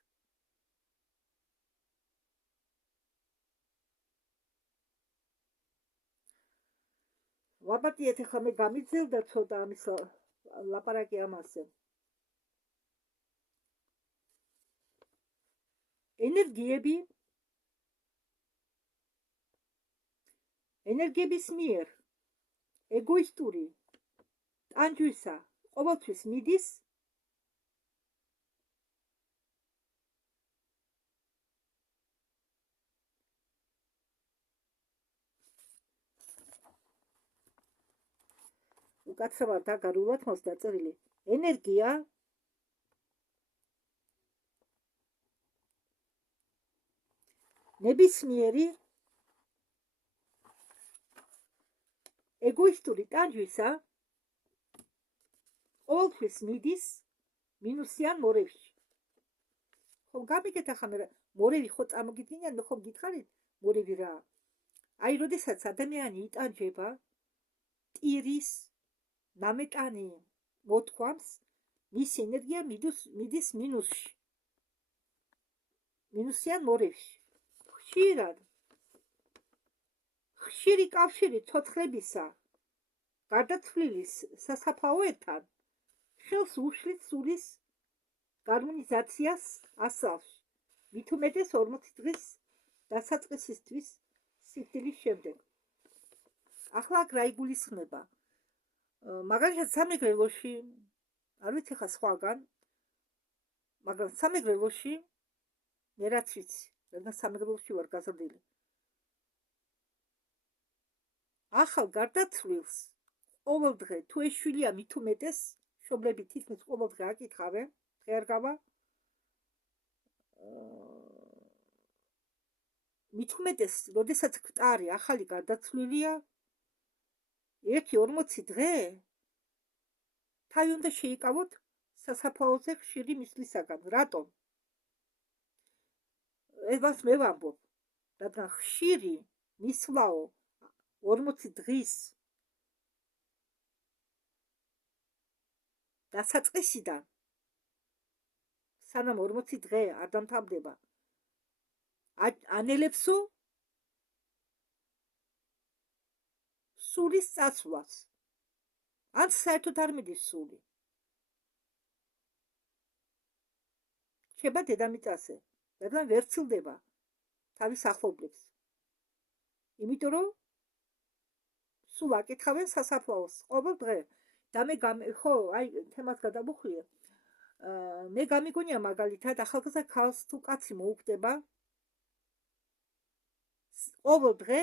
ვაპატიეთ ახლა მე გამიძელდა ცოტა ამის ლაპარაკი ამაზე. ენერგიების მიერ ეგოისტური ტანჯვისა ყოველთვის მიდის უკაცრავად დაგარულად მას დაწერილი ენერგია ნებისმიერი ეგოისტური ტანჯვისა ყოველთვის მიდის მინუსიან მორევში. ხო გამიგეთ ახლა მე მორევი ხო წარმოგიდგენიათ, მე ხომ გითხარით მორევი რა? აი როდესაც ადამიანი იტანჯება ტირის ნამეტანი მოთქვამს, მისი ენერგია მიდის მინუსში, მინუსიან მორევში. ხშირი კავშირი ცოცხლებისა გარდაცვლილის სასაფლაოებთან ხელს უშლის სულის გარმონიზაციას ასალში, მით უმეტეს 40 დღის დასაწყისისთვის სიკვდილის შემდეგ. ახლა აქ რა იგულისხმება? მაგალითად სამეგრელოში, არ ვიცი ხა სხვაგან, მაგრამ სამეგრელოში მე რაც ვიცი, რადგან სამეგრელოში ვარ გაზრდილი. ახალ გარდაცვლილს ყოველ დღე თუ ეს შვილია მით უმეტეს მშობლები თითქმის ყოველ დღე აკითხავენ, დღე არ გავა. მით უმეტეს, როდესაც კვტარი ახალი გარდაცვლილია, 1-40 დღე თავი უნდა შეიკავოთ სასაფლაოზე ხშირი მისვლისაგან. რატომ? ეს მე ვამბობ, რადგან ხშირი მისვლაო 40 დღის დასაწყისიდან სანამ 40 დღე არ დამთავრდება ანელებსო სულის წასვლას. ან საერთოდ არ მიდის სული. რჩება დედამიწაზე, რადგან ვერ ცილდება თავის ახლობლებს. იმიტომ რომ სულ აკითხავენ სასაფლაოს ყოველ დღე. და მე ხო, აი თემას გადავუხვიე. მე გამიგონია მაგალითად ახალგაზრდა ქალს თუ კაცი მოუკვდება, ყოველ დღე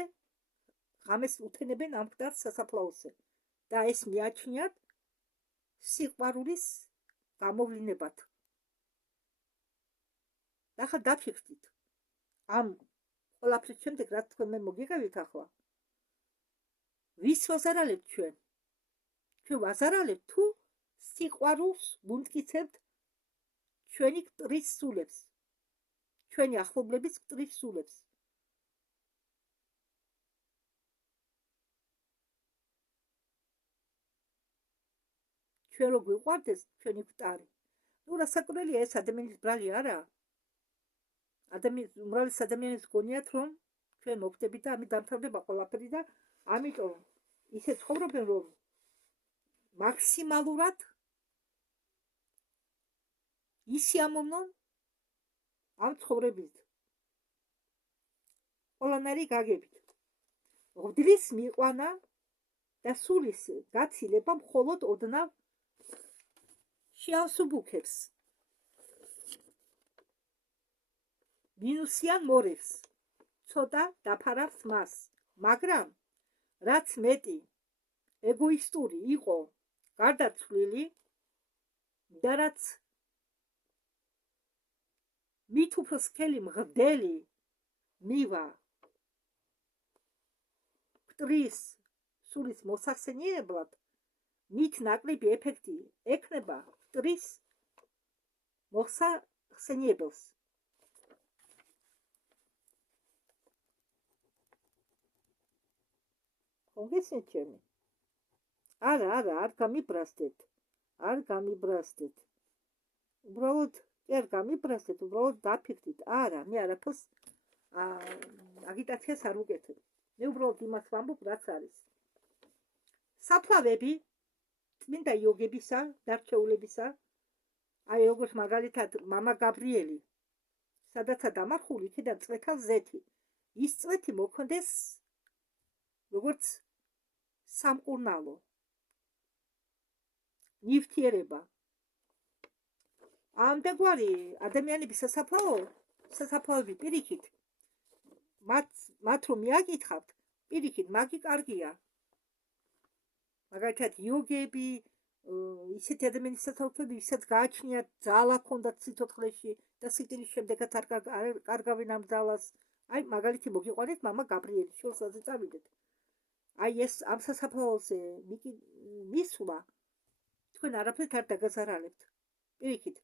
ღამეს უთენებენ ამ მკვდარ სასაფლაოზე და ეს მიაჩნიათ სიყვარულის გამოვლინებად. და ახლა დაფიქრდით ამ ყველაფრის შემდეგ, რაც თქვენ მე მოგიღებით ახლა, ვის ვაზარალებთ ჩვენ? ჩვენ ვაზარალებთ თუ სიყვარულს ვუმტკიცებთ ჩვენი მტრის სულებს, ჩვენი ახლობლების მტრის სულებს. ჩვენ რო გვიყვარდეს ჩვენი მტარი. ნუ რასაკვირველია, ეს ადამიანის ბრალი არა. უმრავლეს ადამიანებს გონიათ, რომ ჩვენ მოვხდებით და ამით დამთავრდება ყველაფერი და ამიტომ ისე ცხოვრობენ, რომ მაქსიმალურად ისიამოვნონ ამ ცხოვრებით. ყველანაირი გაგებით. ღვთის მიყვანა და სულის გაცილება მხოლოდ ოდნავ შეავსუბუქებს. მინუსიან მორევს, ცოტა დაფარავს მას, მაგრამ რაც მეტი ეგოისტური იყო გარდაცვლილი და რაც მით უფრო სქელი მღდელი მივა მტრის სულის მოსახსენიებლად, მით ნაკლები ეფექტი ექნება მტრის მოსახსენიებელს. გესმით ჩემი? არა, არ გამიბრასდეთ. უბრალოდ არ გამიბრასდეთ, უბრალოდ დაფიქრდით. არა, მე არაფერს აგიტაციას არ ვუკეთებ. მე უბრალოდ იმას ვამბობ, რაც არის. საფლავები წმინდა იოგებისა, დარჩეულებისა, აი როგორც მაგალითად მამა გაბრიელი, სადაცა დამარხული, იქიდან წვეთა ზეთი. ის წვეთი მოქონდეს როგორც სამკურნალო ნივთიერება. ამდაგვარი ადამიანების სასაფლაოები პირიქით, მათ რომ მიაკითხავთ, პირიქით, მაგი კარგია. მაგალითად იოგები, ისეთი ადამიანის სასაფლაოები, ვისაც გააჩნიათ ძალა ჰქონდათ სიცოცხლეში და სიკვდილის შემდეგაც არ კარგავენ ამ ძალას. აი მაგალითი მოგიყვანეთ მამა გაბრიელი, შორსაზე წავიდეთ. აი ეს ამ სასაფლაოზე მისვლა თქვენ არაფერთ არ დაგაზარალებთ. პირიქით,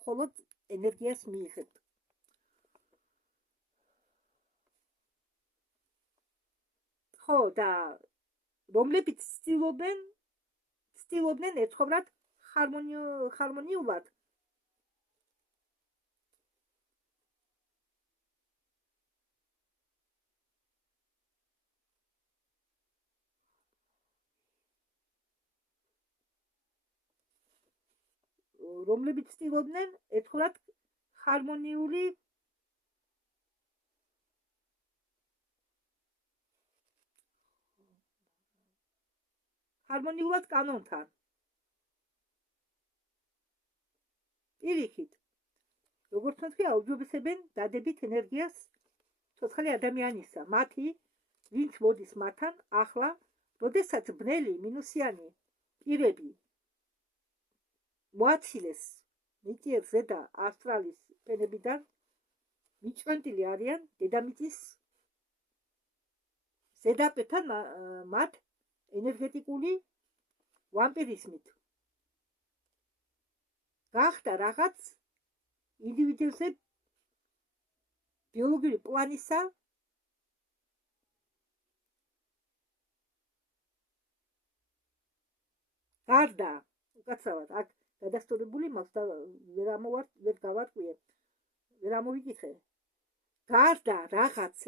მხოლოდ ენერგიას მიიღებთ. ხო, და რომლებიც ცდილობდნენ ეცხოვრათ ჰარმონიულად. რომლებიც ცდილობდნენ ეცხოვრათ ჰარმონიულად კანონთან. პირიქით, როგორც თქვი, აუჯობესებენ დადებით ენერგიას ცოცხალი ადამიანისა. მათი, ვინც მოდის მათთან, ახლა, როდესაც ბნელი მინუსიანი პირები მოაცილეს მიწიერ ზედა ასტრალის ფენებიდან, მიჭვენტილი არიან დედამიწის ზედაპირთან მათ ენერგეტიკული ვამპირიზმით. გახდა რაღაც ინდივიდებზე ბიოლოგიური პლანისა გარდა, უკაცრავად, აქ გადასწორებული მაქვს და ვერ გავარკვიე, ვერ ამოვიკითხე. გარდა რაღაც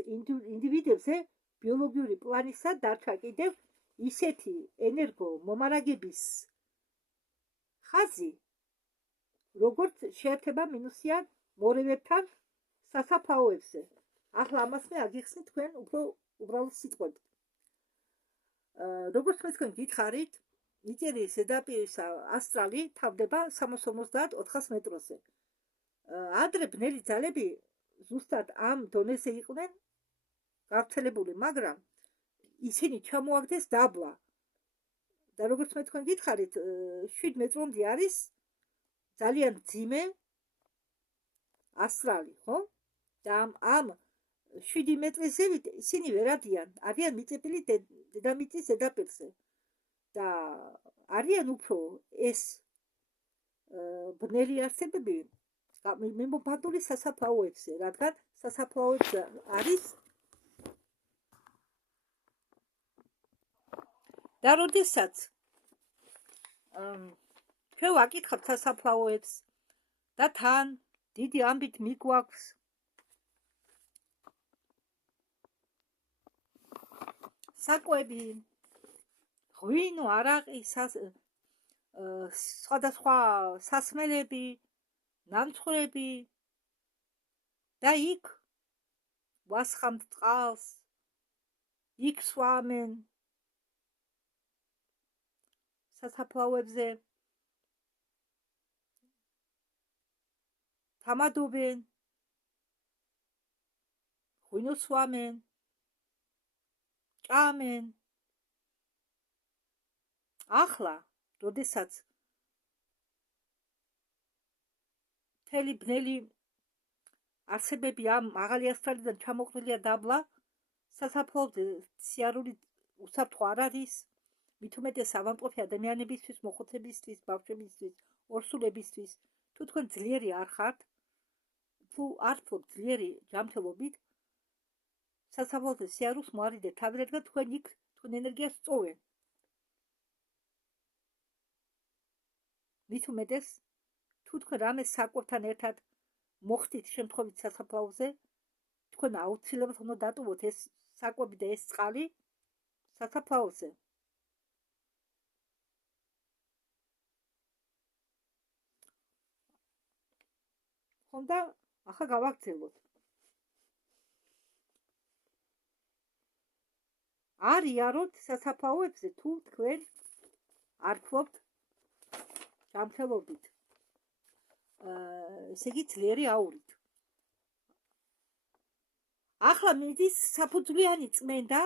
ინდივიდებზე ბიოლოგიური პლანისა დარჩა კიდევ ისეთი ენერგო მომარაგების ხაზი, როგორც შეერთება მინუსიან მორევებთან სასაფლაოებზე. ახლა ამას მე აგიხსნით თქვენ უფრო უბრალოდ სიტყვებით. როგორც თქვენ გითხარით, მიწიერი ზედაპირის ასტრალი თავდება 350-400 მეტროზე. ადრე ბნელი ძალები ზუსტად ამ დონეზე იყვნენ გავრცელებული, მაგრამ ისინი ჩამოაგდეს დაბლა. და როგორც მე თქვენ გითხარით, 7 მეტრამდე არის ძალიან მძიმე ასტრალი, ხო? და ამ 7 მეტრის ზევით ისინი ვერ არიან მიწებილი დედამიწის ზედაპირზე და არიან უფრო ეს ბნელი არსებები მიმოფანტული სასაფლაოებზე, რადგან სასაფლაოებზე არის და როდესაც ჩვენ ვაკითხავთ სასაფლაოებს და თან დიდი ამბით მიგვაქვს საკვები, ღვინო, არაყი, სხვადასხვა სასმელები, ნამცხრები და იქ ვასხამთ წყალს, იქ სვამენ სასაფლაოებზე, თამადობენ, ღვინოს სვამენ, ჭამენ. ახლა, როდესაც მთელი ბნელი არსებები ამ მაღალი ასტრალიდან ჩამოყრილია დაბლა, სასაფლაოზე სიარული უსაფრთხო არ არის, მით უმეტეს ავადმყოფი ადამიანებისთვის, მოხუცებისთვის, ბავშვებისთვის, ორსულებისთვის. თუ თქვენ ძლიერი არ ხართ, თუ არ ფლობთ ძლიერი ჯანმრთელობით, სასაფლაოზე სიარულს მოარიდეთ თავი, რადგან თქვენ იქ თქვენ ენერგიას წოვენ. მით უმეტეს, თუ თქვენ რამე საკვებთან ერთად მოხდით შემთხვევით სასაფლაოზე, თქვენ აუცილებლად უნდა დატოვოთ ეს საკვები და ეს წყალი სასაფლაოზე. ხომ და ახლა გავაგრძელოთ. არ იაროთ სასაფლაოებზე, თუ თქვენ არ ფლობთ ჯანმრთელობით. ესე იგი ძლიერი აურით. ახლა მიდის საფუძვლიანი წმენდა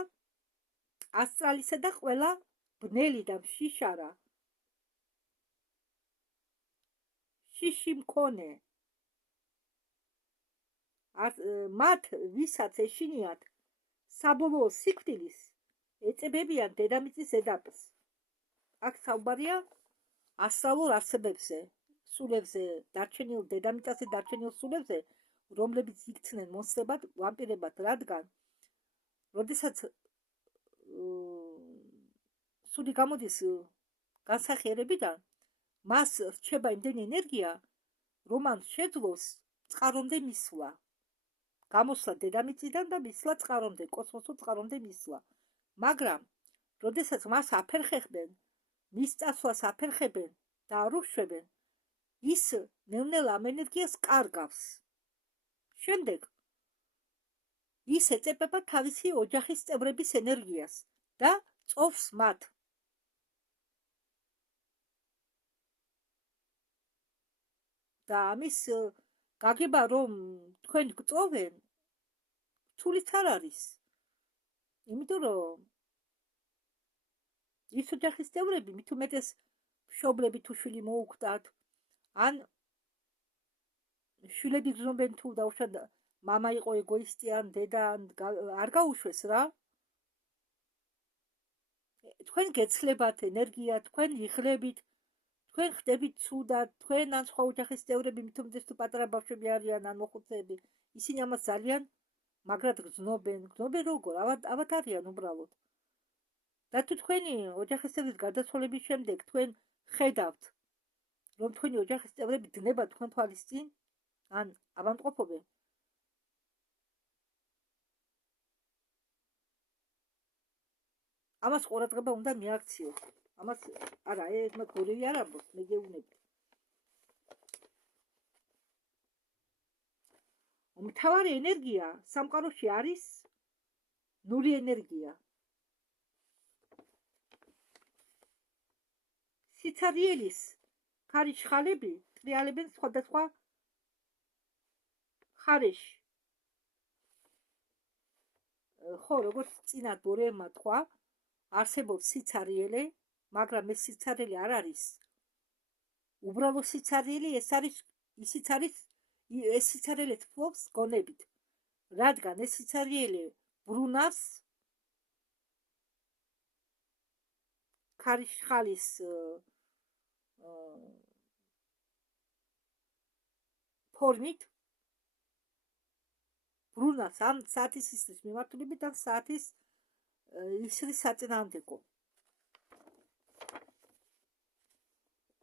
ასტრალისა და ყველა ბნელი და შიშარა. შიში მქონე. მათ ვისაც ეშინიათ საბოლოო სიკვდილის, ეწებებიან დედამიწის ზედაპირს. აქ საუბარია ასტრალურ არსებებზე, სულებზე, დარჩენილ დედამიწაზე დარჩენილ სულებზე, რომლებიც იქცნენ მოსწრებად, ვამპირებად, რადგან როდესაც სული გამოდის განსახიერებიდან, მას რჩება იმდენი ენერგია, რომ მან შეძლოს წყარომდე მისვლა. გამოსვლა დედამიწიდან და მისვლა წყარომდე, კოსმოსურ წყარომდე მისვლა. მაგრამ როდესაც მას აფერხებენ, მის წასვლას აფერხებენ და არ უშვებენ, ის ნელ-ნელა ამ ენერგიას კარგავს. შემდეგ ის ეწებება თავისი ოჯახის წევრების ენერგიას და წოვს მათ. და ამის გაგება, რომ თქვენ გწოვენ, რთულიც არ არის. იმიტომ რომ ის ოჯახის წევრები, მით უმეტეს მშობლები თუ შვილი მოუკვდათ, ან შვილები გრძნობენ თუ დაუშვათ მამა იყო ეგოისტი ან დედა, არ გაუშვეს რა. თქვენ გეცლებათ ენერგია, თქვენ იღლებით, თქვენ ხდებით ცუდად, თქვენ ან სხვა ოჯახის წევრები, მით უმეტეს თუ პატარა ბავშვები არიან ან მოხუცეები, ისინი ამას ძალიან მაგრად გრძნობენ. გრძნობენ როგორ? ავად არიან უბრალოდ. და თუ თქვენი ოჯახის წევრის გარდაცვალების შემდეგ თქვენ ხედავთ, რომ თქვენი ოჯახის წევრები დნებათ თქვენ თვალის წინ, ან ავადმყოფობენ, ამას ყურადღება უნდა მიაქციოთ. ამას არა, ეს მათ გორევი არ ამბობს, მე გეუბნები. მთავარი ენერგია სამყაროში არის ნული ენერგია. სიცარიელის ქარიშხალები ტრიალებენ სხვადასხვა ხარეში. ხო, როგორც წინათ ბორემა თქვა, არსებობს სიცარიელე, მაგრამ ეს სიცარიელე არ არის უბრალო სიცარიელი, ეს სიცარიელე ფლობს გონებით, რადგან ეს სიცარიელე ბრუნავს ქარიშხალის ფორმით, ბრუნავს ამ საათის ისრის მიმართულებით ან საათის ისრის საწინააღმდეგო.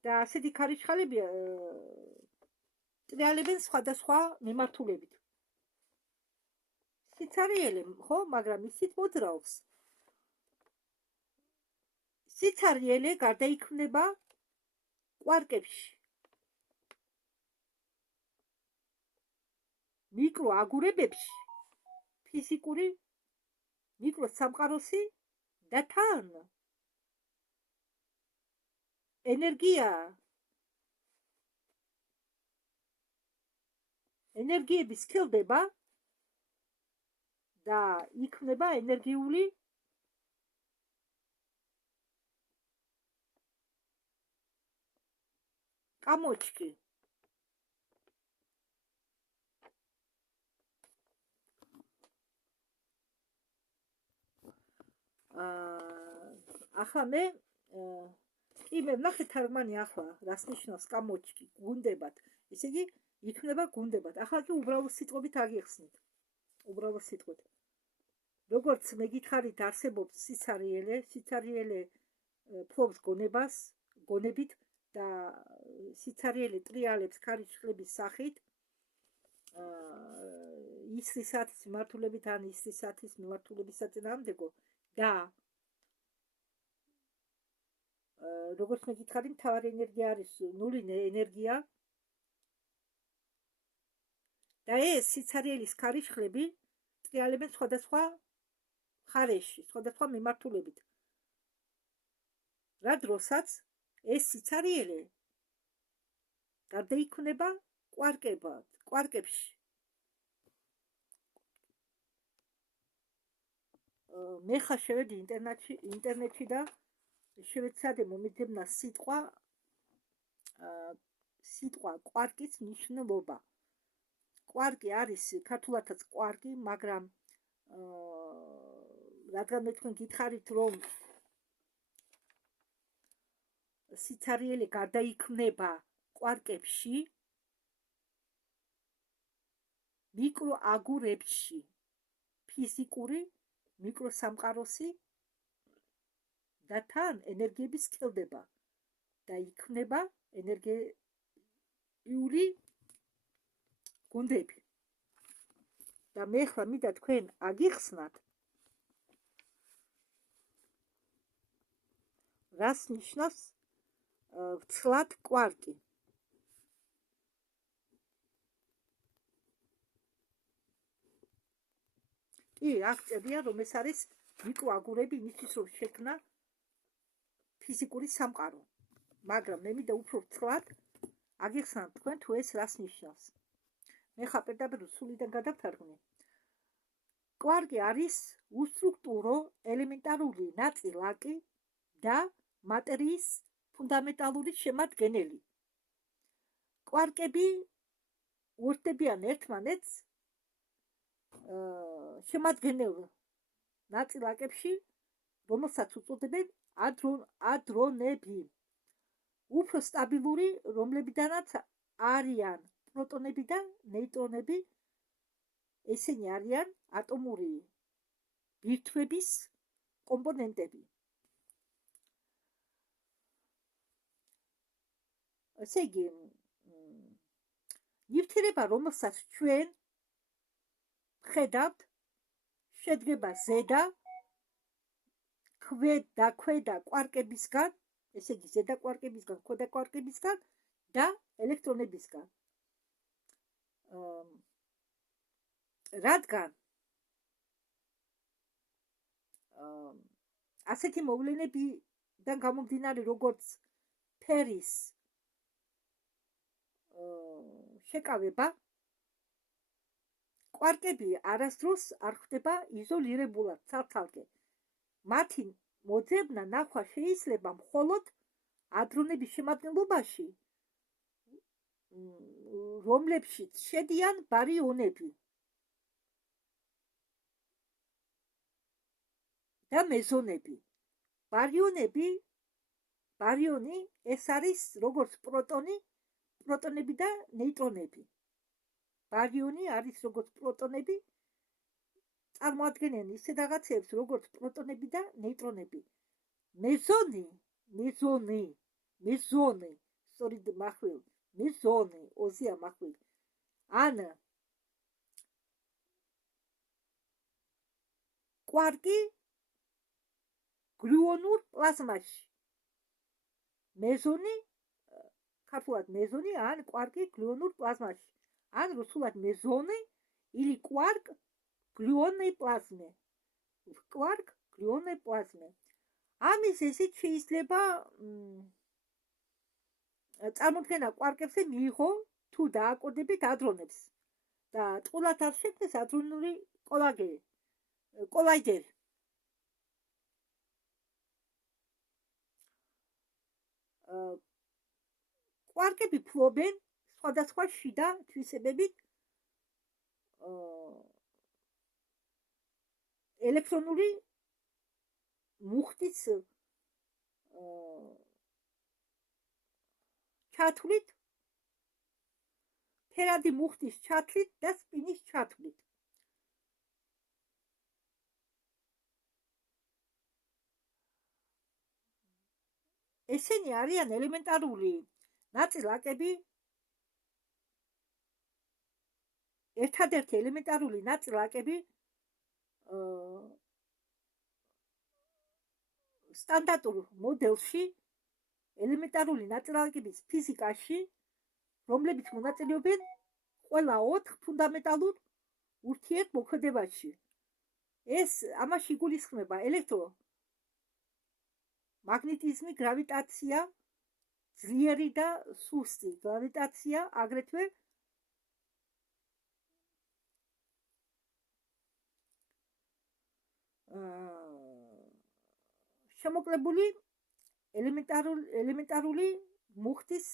და ასეთი ქარიშხალები ტრიალებენ სხვადასხვა მიმართულებით. სიცარიელე, ხო, მაგრამ ისიც მოძრაობს. სიცარიელე გარდაიქმნება კვარკებში. მიკროაგურებებში, ფიზიკური მიკროსამყაროსი და თან ენერგიები სქელდება და იქმნება ენერგიული კამოჩკი. ახლა მე მე ვნახეთ თარგმანი ახლა რას ნიშნავს კამოჩკი გუნდებად. ესე იგი იქნება გუნდებად. ახლა კი უბრალოდ სიტყვებით აგიხსნით. უბრალოდ სიტყვით. როგორც მე გითხარით, არსებობს სიცარიელე ფლობს გონებით და სიცარიელე ტრიალებს ქარიშხლების სახით ისრის საათის მიმართულებით ან ისრის საათის მიმართულების საწინააღმდეგო და როგორც მე გითხარი, მთავარი ენერგია არის ნული ენერგია და ეს სიცარიელის ქარიშხლები ტრიალებენ სხვადასხვა მხარეში, სხვადასხვა მიმართულებით. რა დროსაც ეს სიცარიელე გარდაიქმნება კვარკებში. მე ხა შევედი ინტერნეტში და შევეცადე მომიძებნა სიტყვა კვარკის მნიშვნელობა. კვარკი არის ქართულადაც კვარკი, მაგრამ რადგან მე თქვენ გითხარით, რომ სიცარიელე გარდაიქმნება კვარკებში, მიკროაგურებში, ფიზიკური მიკროსამყაროსი და თან ენერგიები სქელდება და იქმნება ენერგიული გუნდები. და მე ხლა მინდა თქვენ აგიხსნათ, რას ნიშნავს ვცლად კვარკი. კი, აქ წერია, რომ ეს არის მიკროაგურები იმისთვის, რომ შექმნა ფიზიკური სამყარო. მაგრამ მე მინდა უფრო ვცლად აგიხსნათ თქვენ თუ ეს რას ნიშნავს. მე ხა პირდაპირ სულიდან გადავთარგმნი. კვარკი არის უსტრუქტურო ელემენტარული ნაწილაკი და მატერიის ფუნდამენტალური შემადგენელი. კვარკები უერთდებიან ერთმანეთს შემადგენელ ნაწილაკებში, რომელსაც უწოდებენ ადრონები. უფრო სტაბილური, რომლებიდანაც არიან პროტონები და ნეიტრონები, ესენი არიან ატომური ბირთვების კომპონენტები. ესე იგი, ნივთიერება, რომელსაც ჩვენ ხედავთ, შედგება ზედა ქვედა კვარკებისგან, ესე იგი ზედა კვარკებისგან, ქვედა კვარკებისგან და ელექტრონებისგან. რადგან ასეთი მოვლენებიდან გამომდინარე, როგორც ფერის შეკავება, კვარკები არასდროს არ ხდება იზოლირებულად ცალ-ცალკე. მათი მოძებნა ნახვა შეიძლება მხოლოდ ადრონების შემადგენლობაში, რომლებშიც შედიან ბარიონები. და მეზონები. ბარიონი ეს არის როგორც პროტონები და ნეიტრონები. ბარიონი არის როგორც პროტონები, წარმოადგენენ ისეთ რაღაცებს როგორც პროტონები და ნეიტრონები. მეზონი, სწორედ მახვილ, მეზონი, ოზია მახვილ. ან კვარკი გლუონურ პლაზმაში. მეზონი, ქართულად მეზონი, ან კვარკი გლუონურ პლაზმაში. ან რუსულად მეზონი, или კვარკ გლუონной плазме. კვარკ გლუონной плазме. ამის ესეთ შეიძლება წარმოქმნა კვარკებზე მიიღო თუ დააკოდებით ადრონებს და ტყუილად არ შექმნეს ადრონული კოლაიდერი. კვარკები ფლობენ სხვადასხვა შიდა თვისებებით ელექტრონული მუხტის ჩათვლით, ფერადი მუხტის ჩათვლით და სპინის ჩათვლით. ესენი არიან ელემენტარული ნაწილაკები, ერთადერთი ელემენტარული ნაწილაკები სტანდარტულ მოდელში, ელემენტარული ნაწილაკების ფიზიკაში, რომლებიც მონაწილეობენ ყველა 4 ფუნდამენტალურ ურთიერთმოქმედებაში. ეს ამაში იგულისხმება ელექტრომაგნიტიზმი, გრავიტაცია, ძლიერი და სუსტი გრავიტაცია, აგრეთვე შემოკლებული ელემენტარული მუხტის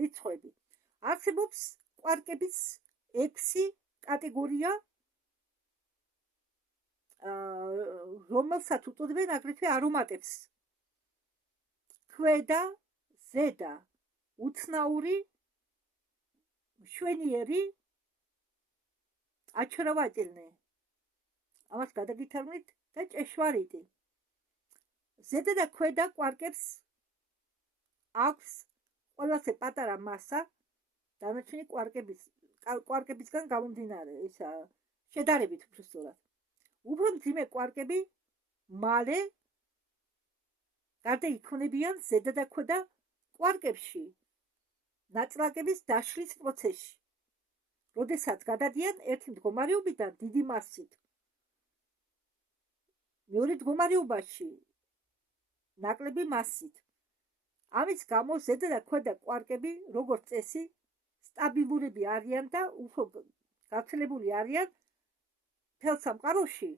რიცხვები. არსებობს კვარკების 6 კატეგორია, რომელსაც უწოდებენ აგრეთვე არომატებს. ქვედა, ზედა, უცნაური, მშვენიერი, აჩვენავაჭილნი. ამას გადაგითარგმნით და ჭეშმარიტი. ზედა და ქვედა კვარკებს აქვს ყველაზე პატარა მასა დანარჩენი კვარკებისგან გამომდინარე, ისა შედარებით უფრო სწორად. უფრო მძიმე კვარკები მალე გარდაიქმნებიან ზედა და ქვედა კვარკებში ნაწილაკების დაშლის პროცესში, როდესაც გადადიან ერთი მდგომარეობიდან დიდი მასით მეორე მდგომარეობაში ნაკლები მასით. ამის გამო ზედა და ქვედა კვარკები როგორც წესი სტაბილურები არიან და უფრო გავრცელებული არიან მთელ სამყაროში.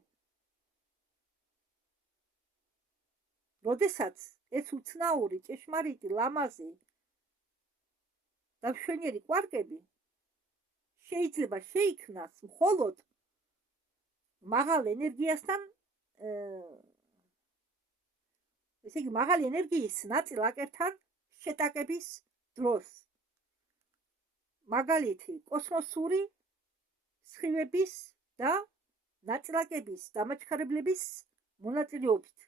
როდესაც ეს უცნაური, ჭეშმარიტი, ლამაზი და მშვენიერი კვარკები შეიძლება შეიქმნას მხოლოდ მაღალ ენერგიასთან, ესე იგი მაღალი ენერგიის ნაწილაკებთან შეტაკების დროს. მაგალითი, კოსმოსური სხივების და ნაწილაკების დამაჩქარებლების მონაწილეობით.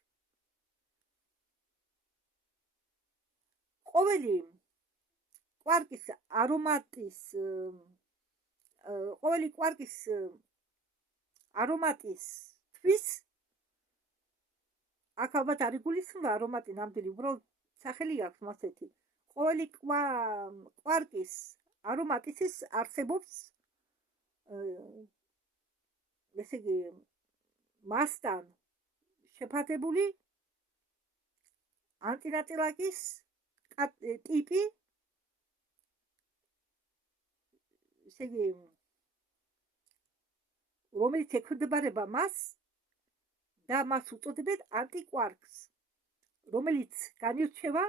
ყოველი კვარკის არომატისთვის აქ ალბათ არ იგულისხმება არომატი ნამდვილი, უბრალოდ სახელი აქვს მასეთი. ყოველი კვარკის არომატისთვის არსებობს ესე იგი მასთან შეფარდებული ანტინაწილაკის ტიპი, ესე იგი რომელიც ექვემდებარება მას და მას უწოდებენ ანტიკვარკს, რომელიც განირჩევა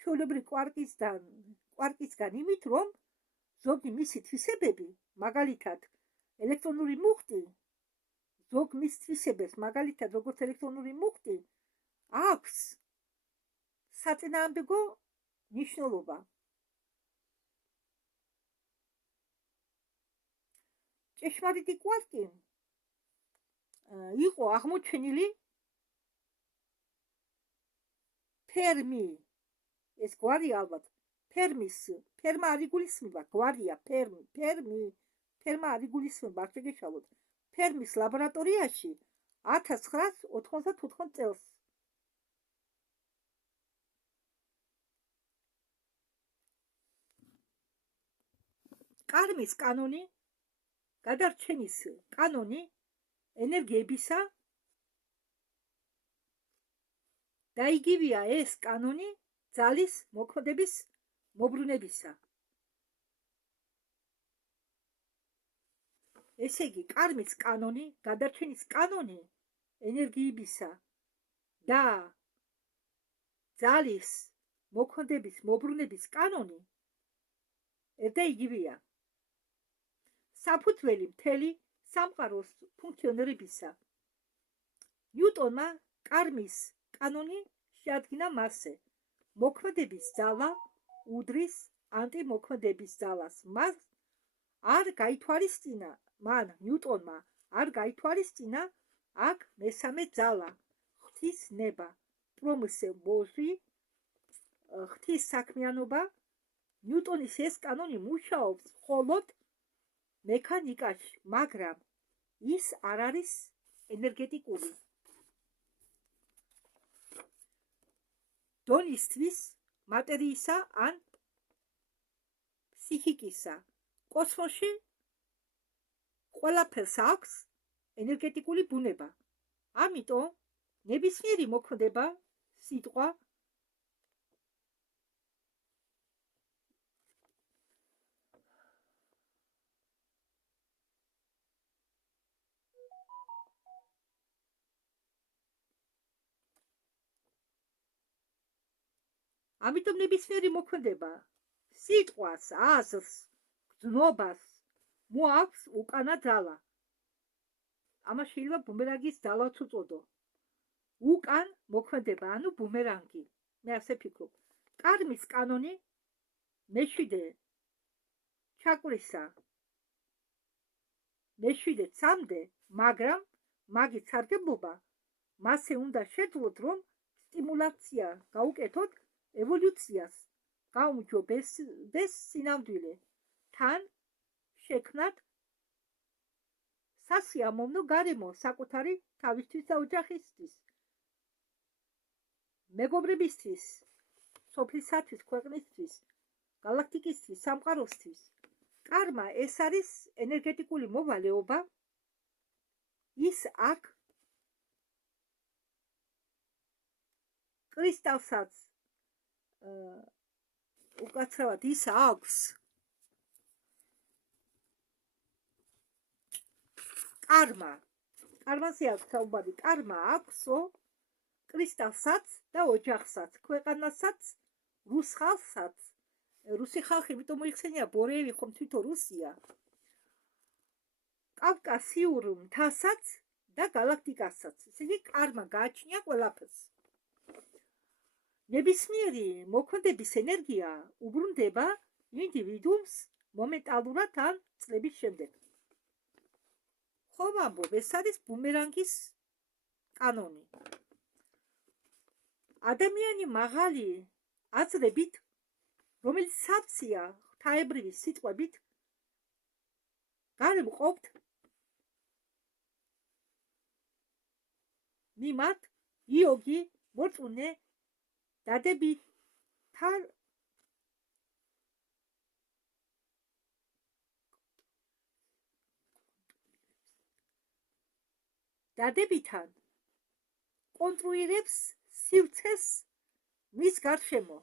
ჩვეულებრივი კვარკისგან იმით, რომ ზოგი მისი თვისებები, მაგალითად ელექტრონული მუხტი, ზოგ მის თვისებებს, მაგალითად, როგორც ელექტრონული მუხტი, აქვს საწინააღმდეგო ნიშნულობა. ჭეშმარიტი კვარკი იყო აღმოჩენილი ფერმი, ეს გვარი ალბათ ფერმა არ იგულისხმება, გვარია ფერმა არ იგულისხმება, არ შეგეშალოთ. ფერმის ლაბორატორიაში 1994 წელს. კარმის კანონი, გადარჩენის კანონი ენერგიებისა და იგივეა ეს კანონი ძალის მოქმედების მოbrunებისა. ესე იგი, კარმის კანონი, გადარჩენის კანონი ენერგიებისა და ძალის მოქმედების მოbrunების კანონი ერთ და იგივეა. საფუძველი მთელი სამყაროს ფუნქციონირებისა. ნიუტონმა კარმის კანონი შეადგინა მასზე. მოქმედების ძალა უდრის ანტიმოქმედების ძალას. მას არ გაითვალისწინა, მან ნიუტონმა არ გაითვალისწინა აქ მესამე ძალა, ღვთის ნება, პრომისე ბოჟი, ღვთის საქმიანობა. ნიუტონის ეს კანონი მუშაობს მხოლოდ მექანიკაში, მაგრამ ის არ არის ენერგეტიკული. დონისთვის მატერიისა ან ფსიქიკისა. კოსმოსში ყველაფერს აქვს ენერგეტიკული ბუნება. ამიტომ ნებისმიერი მოქმედება, სიტყვა ამიტომ ნებისმიერი მოქმედება, სიტყვას, აზრს, გრძნობას მოაქვს უკანა ძალა. ამას შეიძლება ბუმერანგის ძალაც უწოდო. უკან მოქმედება, ანუ ბუმერანგი. მე ასე ფიქრობ. კარმის კანონი მეშვიდე ჩაკვრისა, მეშვიდე წამდე, მაგრამ მაგის სარგებლობა მასე უნდა შეძლოთ, რომ სტიმულაცია გაუკეთოთ ევოლუციას, გაუმჯობესდეს სინამდვილე, თან შექმნათ სასიამოვნო გარემო საკუთარი თავისთვის და ოჯახისთვის, მეგობრებისთვის, სოფლისათვის, ქვეყნისთვის, გალაქტიკისთვის, სამყაროსთვის. კარმა ეს არის ენერგეტიკული მოვალეობა. ის აქ კრისტალსაც უკაცრავად ის აქვს კარმაზე აქვს საუბარი. კარმა აქვსო კრისტალსაც და ოჯახსაც, ქვეყანასაც, რუსხალსაც. რუსი ხალხი იმიტომ მოიხსენია ბორეევი, ხომ თვითონ რუსია. კავკასიურ მთასაც და გალაქტიკასაც. ესე იგი, კარმა გააჩნია ყველაფერს. ნებისმიერი მოქმედების ენერგია უბრუნდება ინდივიდუუმს მომენტალურად ან წლების შემდეგ. ხომ ამბობ, ეს არის ბუმერანგის კანონი. ადამიანი მაღალი აზრებით, რომელიც სავსეა ღვთაებრივი სიტყვებით, გარემყოფთ მიმართ იოგი მორწმუნე დადებითად კონტროლირებს სივრცეს მის გარშემო.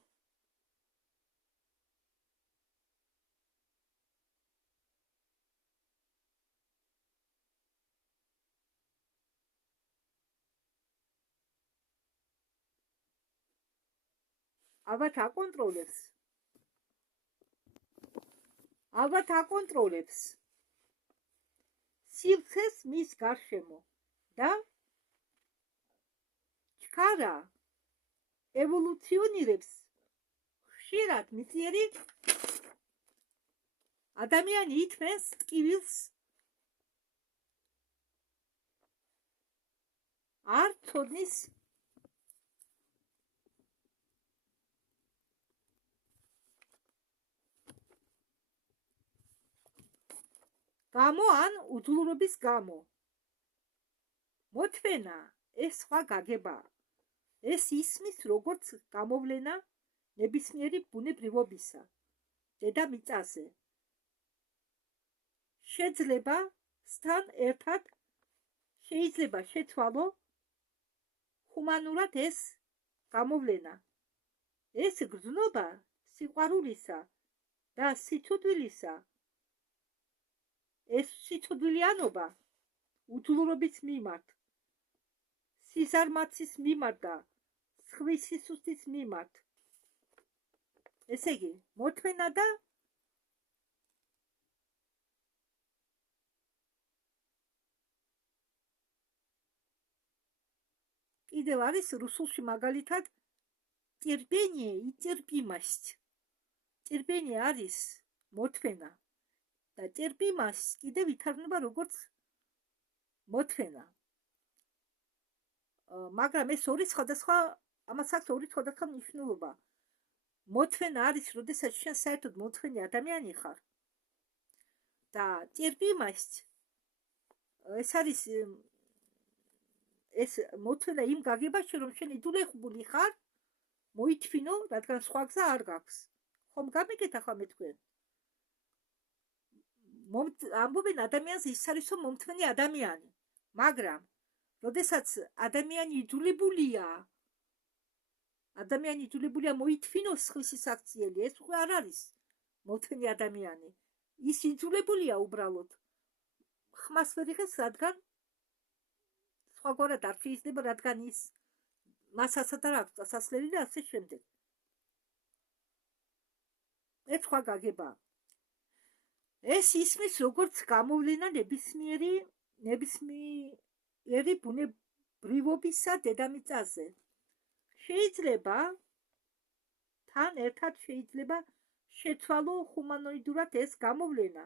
ალბათ აკონტროლებს სივრცეს მის გარშემო. და ჩქარა ევოლუციონირებს ხშირად მიწიერი ადამიანი ითმენს ტკივილს არ ცოდნის გამო ან უძლურობის გამო. მოთმენა ეს სხვა გაგება. ეს ისმის როგორც გამოვლენა ნებისმიერი ბუნებრივობისა დედამიწაზე. შეიძლება შეცვალო ჰუმანურად ეს გამოვლენა. ეს გრძნობა სიყვარულისა და სიცოცხლისა, ეს სიცოცხლიანობა უძლურობის მიმართ, სიზარმაცის მიმართ და სხვის სისუსტის მიმართ. ესე იგი, მოთმენა და კიდევ არის რუსულში მაგალითად терпение и терпимость. терпение არის მოთმენა და терпимость კიდევ ითარგმნება როგორც მოთმენა. მაგრამ ეს ორი სხვადასხვა, ამას აქვს ორი სხვადასხვა მნიშვნელობა. მოთმენა არის, როდესაც შენ საერთოდ მოთმენი ადამიანი ხარ. და терпимость ეს არის ეს მოთმენა იმ გაგებაში, რომ შენ იძულებული ხარ მოითმინო, რადგან სხვა გზა არ გაქვს. ხომ გამიგეთ ახლა მე თქვენ? ამბობენ ადამიანს ის არის, რომ მომთმენი ადამიანი. მაგრამ როდესაც ადამიანი იძულებულია მოითმინოს სხვის აქციელი, ეს უკვე არ არის მომთმენი ადამიანი. ის იძულებულია უბრალოდ ხმას ვერ იღებს, რადგან სხვაგვარად არ შეიძლება, რადგან ის მასასაც არ აქვს წასასვლელი და ასე შემდეგ. ეს სხვა გაგება. ეს ისმის როგორც გამოვლენა ნებისმიერი ბუნებრივობისა დედამიწაზე. შეიძლება თან ერთად შეიძლება შეცვალო ჰუმანოიდურად ეს გამოვლენა.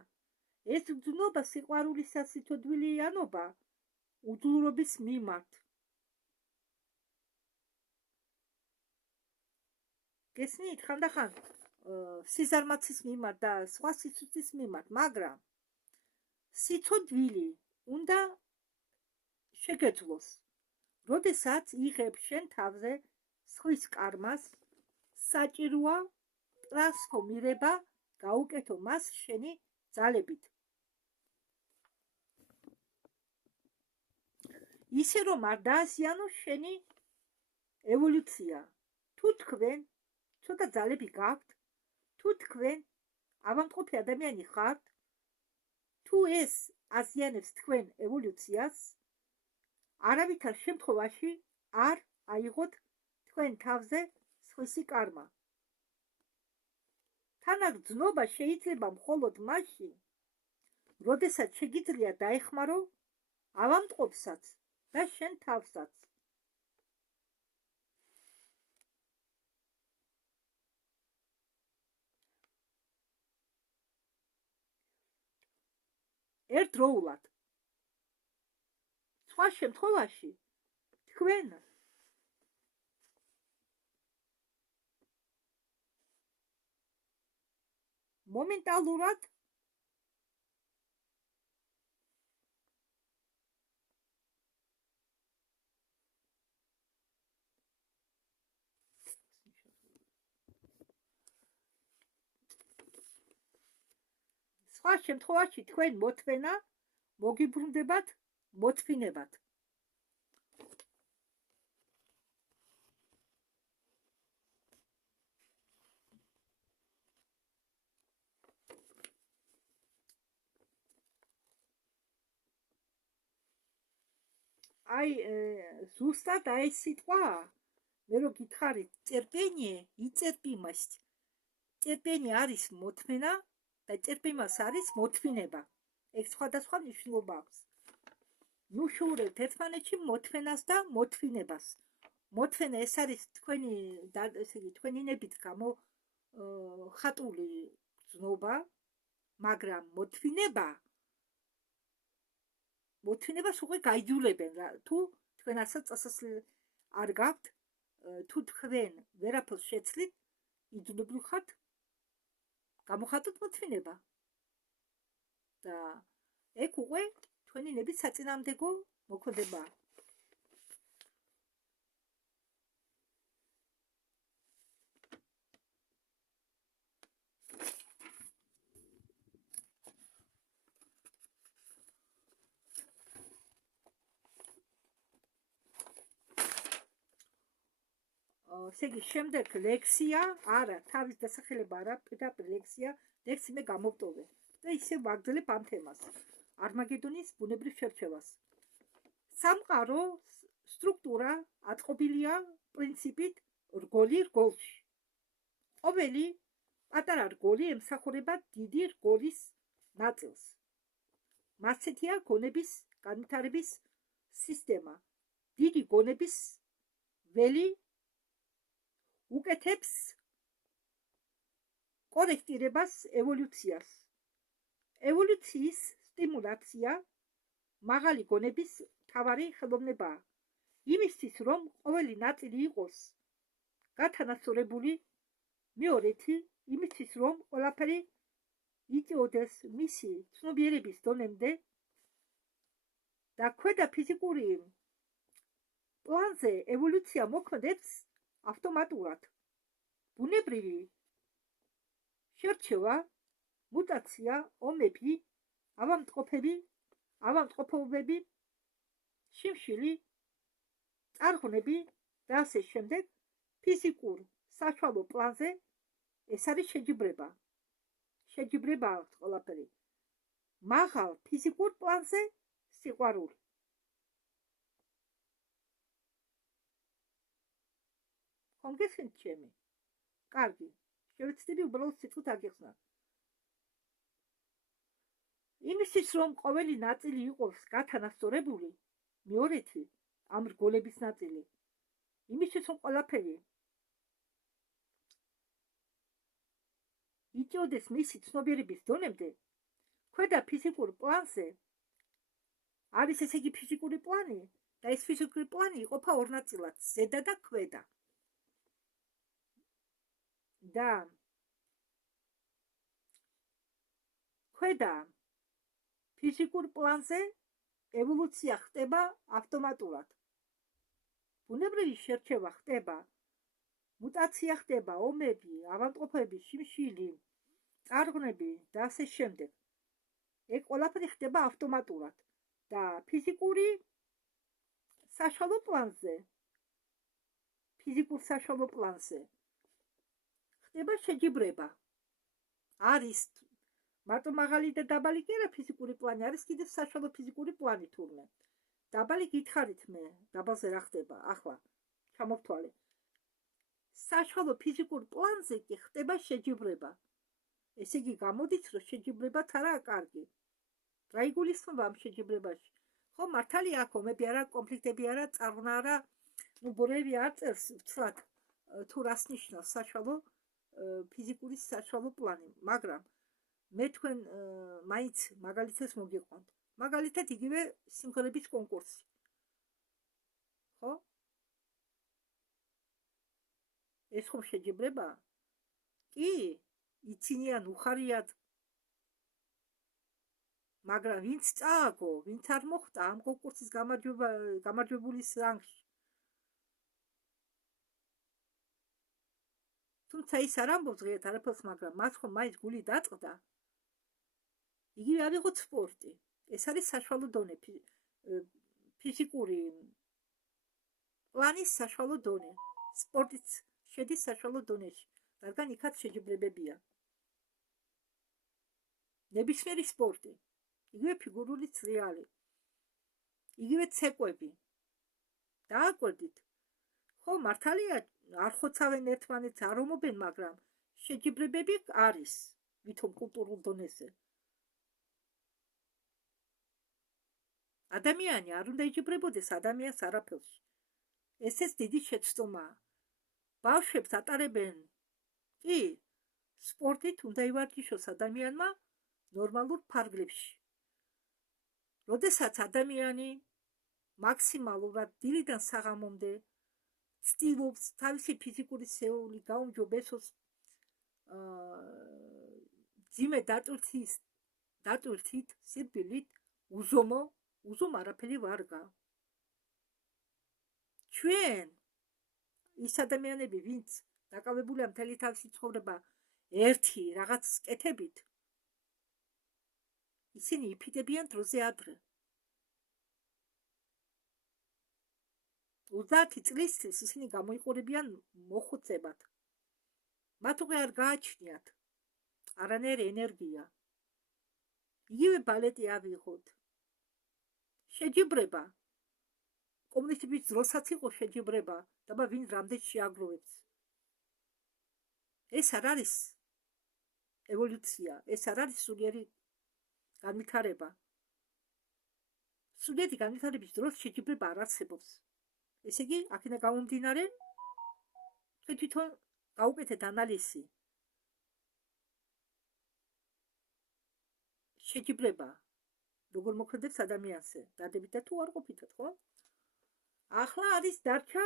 ეს გრძნობა სიყვარულისა, სიცოცხლიანობა უძლურობის მიმართ. გესმით, ხანდახან სიზარმაცის მიმართ და სხვა სიცოცხლის მიმართ, მაგრამ სიცოცხლე უნდა შეგეძლოს. როდესაც იღებ შენ თავზე სხვის კარმას, საჭიროა ტრანსფორმირება, გაუკეთო მას შენი ძალებით. ისე რომ არ დააზიანო შენი ევოლუცია. თუ თქვენ ცოტა ძალები გაქვთ, თუ თქვენ ავადმყოფი ადამიანი ხართ, თუ ეს აზიანებს თქვენ ევოლუციას, არავითარ შემთხვევაში არ აიღოთ თქვენ თავზე სხვისი კარმა. თანაგრძნობა შეიძლება მხოლოდ მაშინ, როდესაც შეგიძლია დაეხმარო ავადმყოფსაც და შენ თავსაც. ერთდროულად. სხვა შემთხვევაში თქვენ მომენტალურად სხვა შემთხვევაში თქვენ მოთმენა მოგიბრუნდებათ მოთმინებად. აი ზუსტად აი სიტყვა მე რო გითხარით терпение и терпимость. терпение არის მოთმენა და терпимость არის მოთმინება. ეს სხვადასხვა მნიშვნელობა აქვს. ნუშურებთ ერთმანეთში მოთმენას და მოთმინებას. მოთმენა ეს არის თქვენი ესე იგი თქვენინებით გამოხატული გზნობა, მაგრამ მოთმინებას უკვე გაიძულებენ რა. თუ თქვენ ასე წასასვლელი არ გაქვთ, თუ თქვენ ვერაფერს შეცვლით, იძულებულ ხართ გამოხატოთ მოთმინება. და ეგ უკვე თქვენი ნების საწინააღმდეგო მოქმედებაა. ესე იგი, შემდეგ ლექსია, არა, თავის დასახელება არა, პირდაპირ ლექსია, ლექსი მე გამოვტოვე და ისე ვაგრძელებ ამ თემას. არმაგედონის ბუნებრივ შერჩევას. სამყარო სტრუქტურა აწყობილია პრინციპით რგოლი რგოლში. ყოველი პატარა რგოლი ემსახურება დიდი რგოლის ნაწილს. მასეთია გონების განვითარების სისტემა. დიდი გონების ველი უკეთებს კორექტირებას ევოლუციას. ევოლუციის სტიმულაცია მაღალი გონების მთავარი ხელოვნებაა. იმისთვის, რომ ყოველი ნაწილი იყოს გათანასწორებული, მეორეთი იმისთვის, რომ ყველაფერი იწიოდეს მისი ცნობიერების დონემდე და ქვედა ფიზიკური პლანზე ევოლუცია მოქმედებს ავტომატურად. ბუნებრივი შერჩევა, მუტაცია, ომები, ავადმყოფობები, შიმშილი, წარღვნები და ასე შემდეგ ფიზიკურ საშუალო პლანზე ეს არის შეჯიბრება. შეჯიბრებაა ყველაფერი. მაღალ ფიზიკურ პლანზე სიყვარული. კონგესენ ჩემი. კარგი. შევეცდები უბრალოდ სიტყვით აგიხსნა. იმისთვის, რომ ყოველი ნაწილი იყოს გათანასწორებული, მეორეთი ამ რგოლების ნაწილი. იმისთვის, რომ ყველაფერი იწიოდეს მისი ცნობიერების დონემდე, ქვედა ფიზიკურ პლანზე არის ესე იგი ფიზიკური პლანი და ეს ფიზიკური პლანი იყოფა ორ ნაწილად, ზედა და ქვედა. და ქვედა ფიზიკურ პლანზე ევოლუცია ხდება ავტომატურად. ბუნებრივი შერჩევა ხდება, მუტაცია ხდება, ომები, ავადმყოფობები, შიმშილი, წარღვნები და ასე შემდეგ. ეგ ყველაფერი ხდება ავტომატურად და ფიზიკურ საშუალო პლანზე ხდება შეჯიბრება. არის მარტო მაღალი და დაბალი კი არა ფიზიკური პლანი, არის კიდევ საშუალო ფიზიკური პლანი თურმე. დაბალი გითხარით მე, დაბალზე რა ხდება? ახლა ჩამოვთვალე. საშუალო ფიზიკურ პლანზე კი ხდება შეჯიბრება. ესე იგი გამოდის, რომ შეჯიბრებაც არაა კარგი. რა იგულისხმება ამ შეჯიბრებაში? ხო, მართალია აქ ომები არა, კონფლიქტები არა, წარღვნა არა, ბორევი არ წერს ვცლად თუ რას ნიშნავს საშუალო ფიზიკური საშუალო პლანი, მაგრამ მე თქვენ მაინც მაგალითებს მოგიყვანთ. მაგალითად იგივე სიმღერების კონკურსი. ხო? ეს ხომ შეჯიბრება? კი, იცინიან უხარიათ. მაგრამ ვინც წააგო, ვინც არ მოხვდა ამ კონკურსის გამარჯვებულის რანგში. თუმცა ის არ ამბობს ღიად არაფერს, მაგრამ მას ხომ მაინც გული დაწყდა. იგივე ავიღოთ სპორტი. ეს არის საშუალო დონე, ფიზიკური პლანის საშუალო დონე. სპორტიც შედის საშუალო დონეში, რადგან იქაც შეჯიბრებებია. ნებისმიერი სპორტი, იგივე ფიგურული ცრიალი, იგივე ცეკვები. დააკვირდით. ხო, მართალია არ ხოცავენ ერთმანეთს, არ ომობენ, მაგრამ შეჯიბრებები არის ვითომ კულტურულ დონეზე. ადამიანი არ უნდა იჯიბრებოდეს ადამიანს არაფერში. ესეც დიდი შეცდომაა. ბავშვებს ატარებენ კი სპორტით უნდა ივარჯიშოს ადამიანმა ნორმალურ ფარგლებში. როდესაც ადამიანი მაქსიმალურად დილიდან საღამომდე ცდილობს თავისი ფიზიკური სხეული გაუმჯობესოს ძიმე დატვირთით სირბილით უზომ არაფერი ვარგა. ჩვენ ის ადამიანები, ვინც დაკავებულია მთელი თავისი ცხოვრება ერთი რაღაც კეთებით, ისინი იფიდებიან დროზე ადრე. 30 წლისთვის ისინი გამოიყურებიან მოხუცებად. მათ უკვე არ გააჩნიათ არანაირი ენერგია. იგივე ბალეტი ავიღოთ. შეჯიბრება. კომუნისტების დროსაც იყო შეჯიბრება, დაბა ვინ რამდენ შეაგროვებს. ეს არ არის ევოლუცია, ეს არ არის სულიერი განვითარება. სულიერი განვითარების დროს შეჯიბრება არ არსებობს. ესე იგი, აქედან გამომდინარე, თვითონ გავუკეთეთ ანალიზი. შეჯიბრება როგორ მოქმედებს ადამიანზე, დადებით და თუ არ ყოფითად, ხო? ახლა არის დარჩა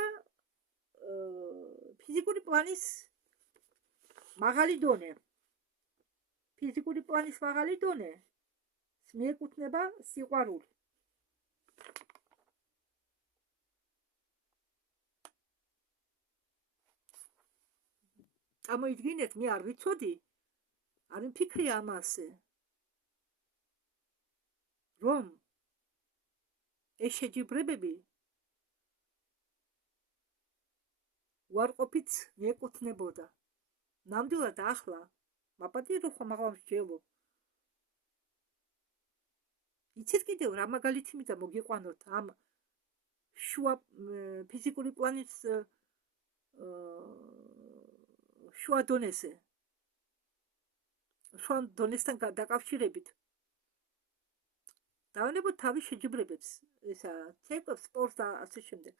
ფიზიკური პლანის მაღალი დონე. ფიზიკური პლანის მაღალი დონე მიეკუთვნება სიყვარული. წამოიდგინეთ, მე არ ვიცოდი, არ მფიქრია ამაზე, რომ ეს შეჯიბრებები უარყოფით მიეკუთვნებოდა. ნამდვილად ახლა მაპატირო ხომ აღარ მსჯელობ. იცით კიდევ რა მაგალითი მინდა მოგიყვანოთ ამ შუა ფიზიკური პლანის შუა დონეზე. შუა დონესთან დაკავშირებით. დავანებოთ თავის შეჯიბრებებს, ესა ცეკვებს, სპორტს და ასე შემდეგ.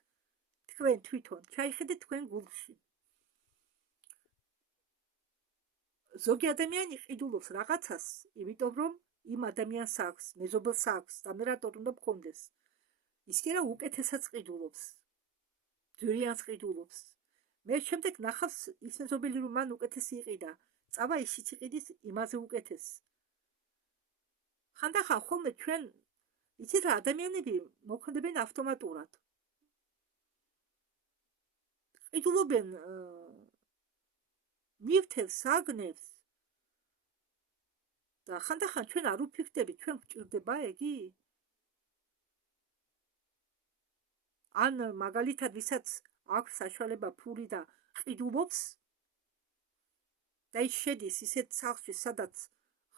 თქვენ თვითონ ჩაიხედეთ თქვენ გულში. ზოგი ადამიანი ყიდულობს რაღაცას, იმიტომ რომ იმ ადამიანს აქვს, მეზობელს აქვს, და მე რატო უნდა მქონდეს. ის კი რა უკეთესად ყიდულობს. ძვირიანს ყიდულობს. მე შემდეგ ნახავს ის მეზობელი რომ მან უკეთესი იყიდა. წავა ისიც იყიდის იმაზე უკეთეს. ხანდახან ხოლმე ჩვენ იცით რა ადამიანები მოქმედებენ ავტომატურად. ყიდულობენ მივთევს, საგნებს და ხანდახან ჩვენ არ ვფიქრდებით, ჩვენ გვჭირდება ეგი? ან მაგალითად ვისაც აქვს საშუალება ფული და ყიდულობს და ის შედის ისეთ სახლში, სადაც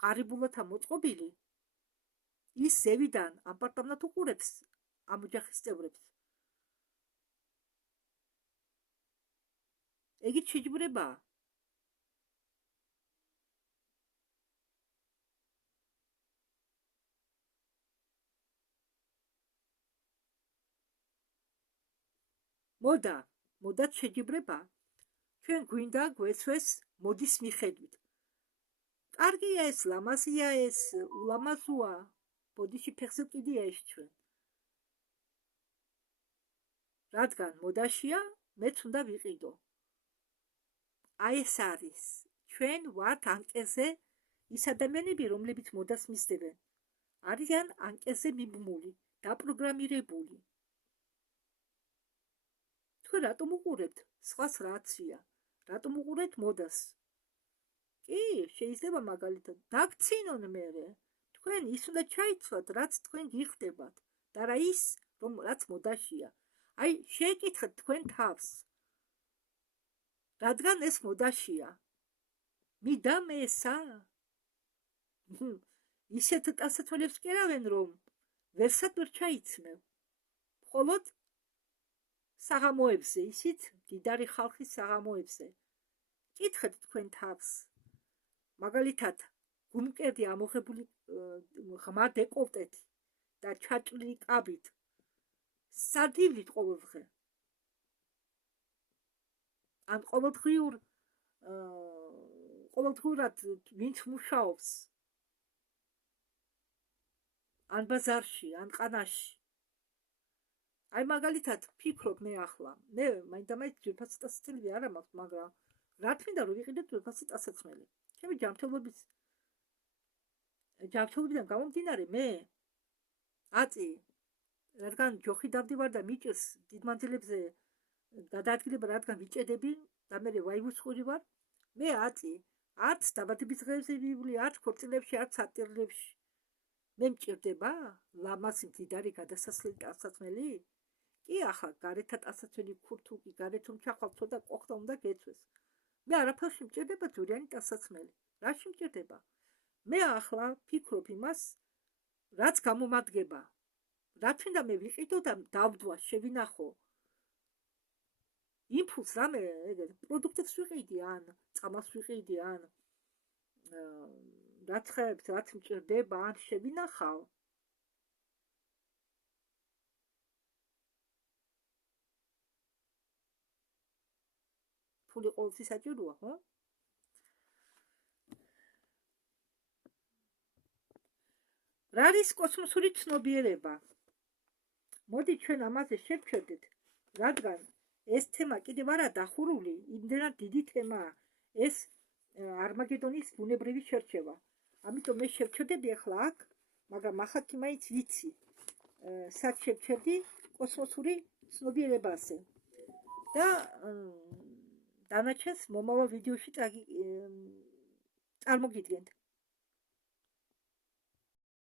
ღარიბულათა მოწყობილი, ის ზევიდან აპარტამნად უყურებს ამ ოჯახის წევრებს. ეგით შეჯიბრებაა. მოდაც შეჯიბრება. ჩვენ გვინდა გვეცვეს მოდის მიხედვით. კარგია ეს, ლამაზია ეს, ულამაზოა. ბოდიში ფეხზე კიდია ეს ჩვენ. რადგან მოდაშია, მეც უნდა ვიყიდო. აი ეს არის. ჩვენ ვართ ანკეზე ის ადამიანები, რომლებიც მოდას მისდევენ. არიან ანკეზე მიბმული, დაპროგრამირებული. თქვენ რატომ უყურებთ სხვას რაცია? რატომ უყურებთ მოდას? კი, შეიძლება მაგალითად დაგცინონ მერე. თქვენ ის უნდა ჩაიცვათ, რაც თქვენ გიხდებათ და რა ის, რომ რაც მოდაშია. აი, შეეკითხეთ თქვენ თავს. რადგან ეს მოდაშია. მიდა მესა? ისეთ კასათოლებს კერავენ, რომ ვერსად ვერ ჩაიცმევ. მხოლოდ საღამოებზე, ისიც დიდარი ხალხის საღამოებზე. კითხეთ თქვენ თავს. მაგალითად, გუმკერდი ამოღებული ღმა დეკოლტეთი. და ჩაჭრილი კაბით სადივლით ყოველდღე. ან ყოველდღურად ვინც მუშაობს ან ბაზარში, ან ყანაში. აი მაგალითად ფიქრობ მე ახლა, მე მაინდა-მაინც ძვირფასი ტანსაცმელი არ მაქვს, მაგრამ რა თქმა რომ ვიყიდე ძვირფასი ტანსაცმელი. ჩემი ჯანმრთელობიდან გამომდინარე მე აწი, რადგან ჯოხი დავდივარ და მიჭირს დიდმანძილებზე გადაადგილება, რადგან ვიჭედები და მე ვაივუსხური ვარ, მე აწი, არც დაბადების დღეებზე ვივლი, არც ქორწილებში, არც სატირლებში. მე მჭირდება ლამაზი მდიდარი გადასასვლელი ტანსაცმელი? კი ახლა გარეთა ტანსაცმელი ქურთულკი, გარეთო ჩახვალ ცოტა ყოხდა უნდა გეცვეს. მე არაფერში მჭირდება ძვირიანი ტანსაცმელი. რაში მჭირდება? მე ახლა ფიქრობ იმას, რაც გამომადგება. რა თქმა მე ვიყიდო და დავდვა, შევინახო. იმპულს რამე პროდუქტებს ვიყიდი, ან წამალს ვიყიდი, ან რაცხებს, რაც მჭირდება, ან შევინახავ. ფული ყოველთვის საჭიროა, ხო? რა არის კოსმოსური ცნობიერება? მოდი ჩვენ ამაზე შევჩერდეთ, რადგან ეს თემა კიდევ არა დახურული, იმდენად დიდი თემაა. ეს არმაგედონის ბუნებრივი შერჩევა. ამიტომ მე შევჩერდები ახლა აქ, მაგრამ ახლა მაინც ვიცი, სად შევჩერდი კოსმოსური ცნობიერებაზე. და დანარჩენს მომავალ ვიდეოში წარმოგიდგენთ.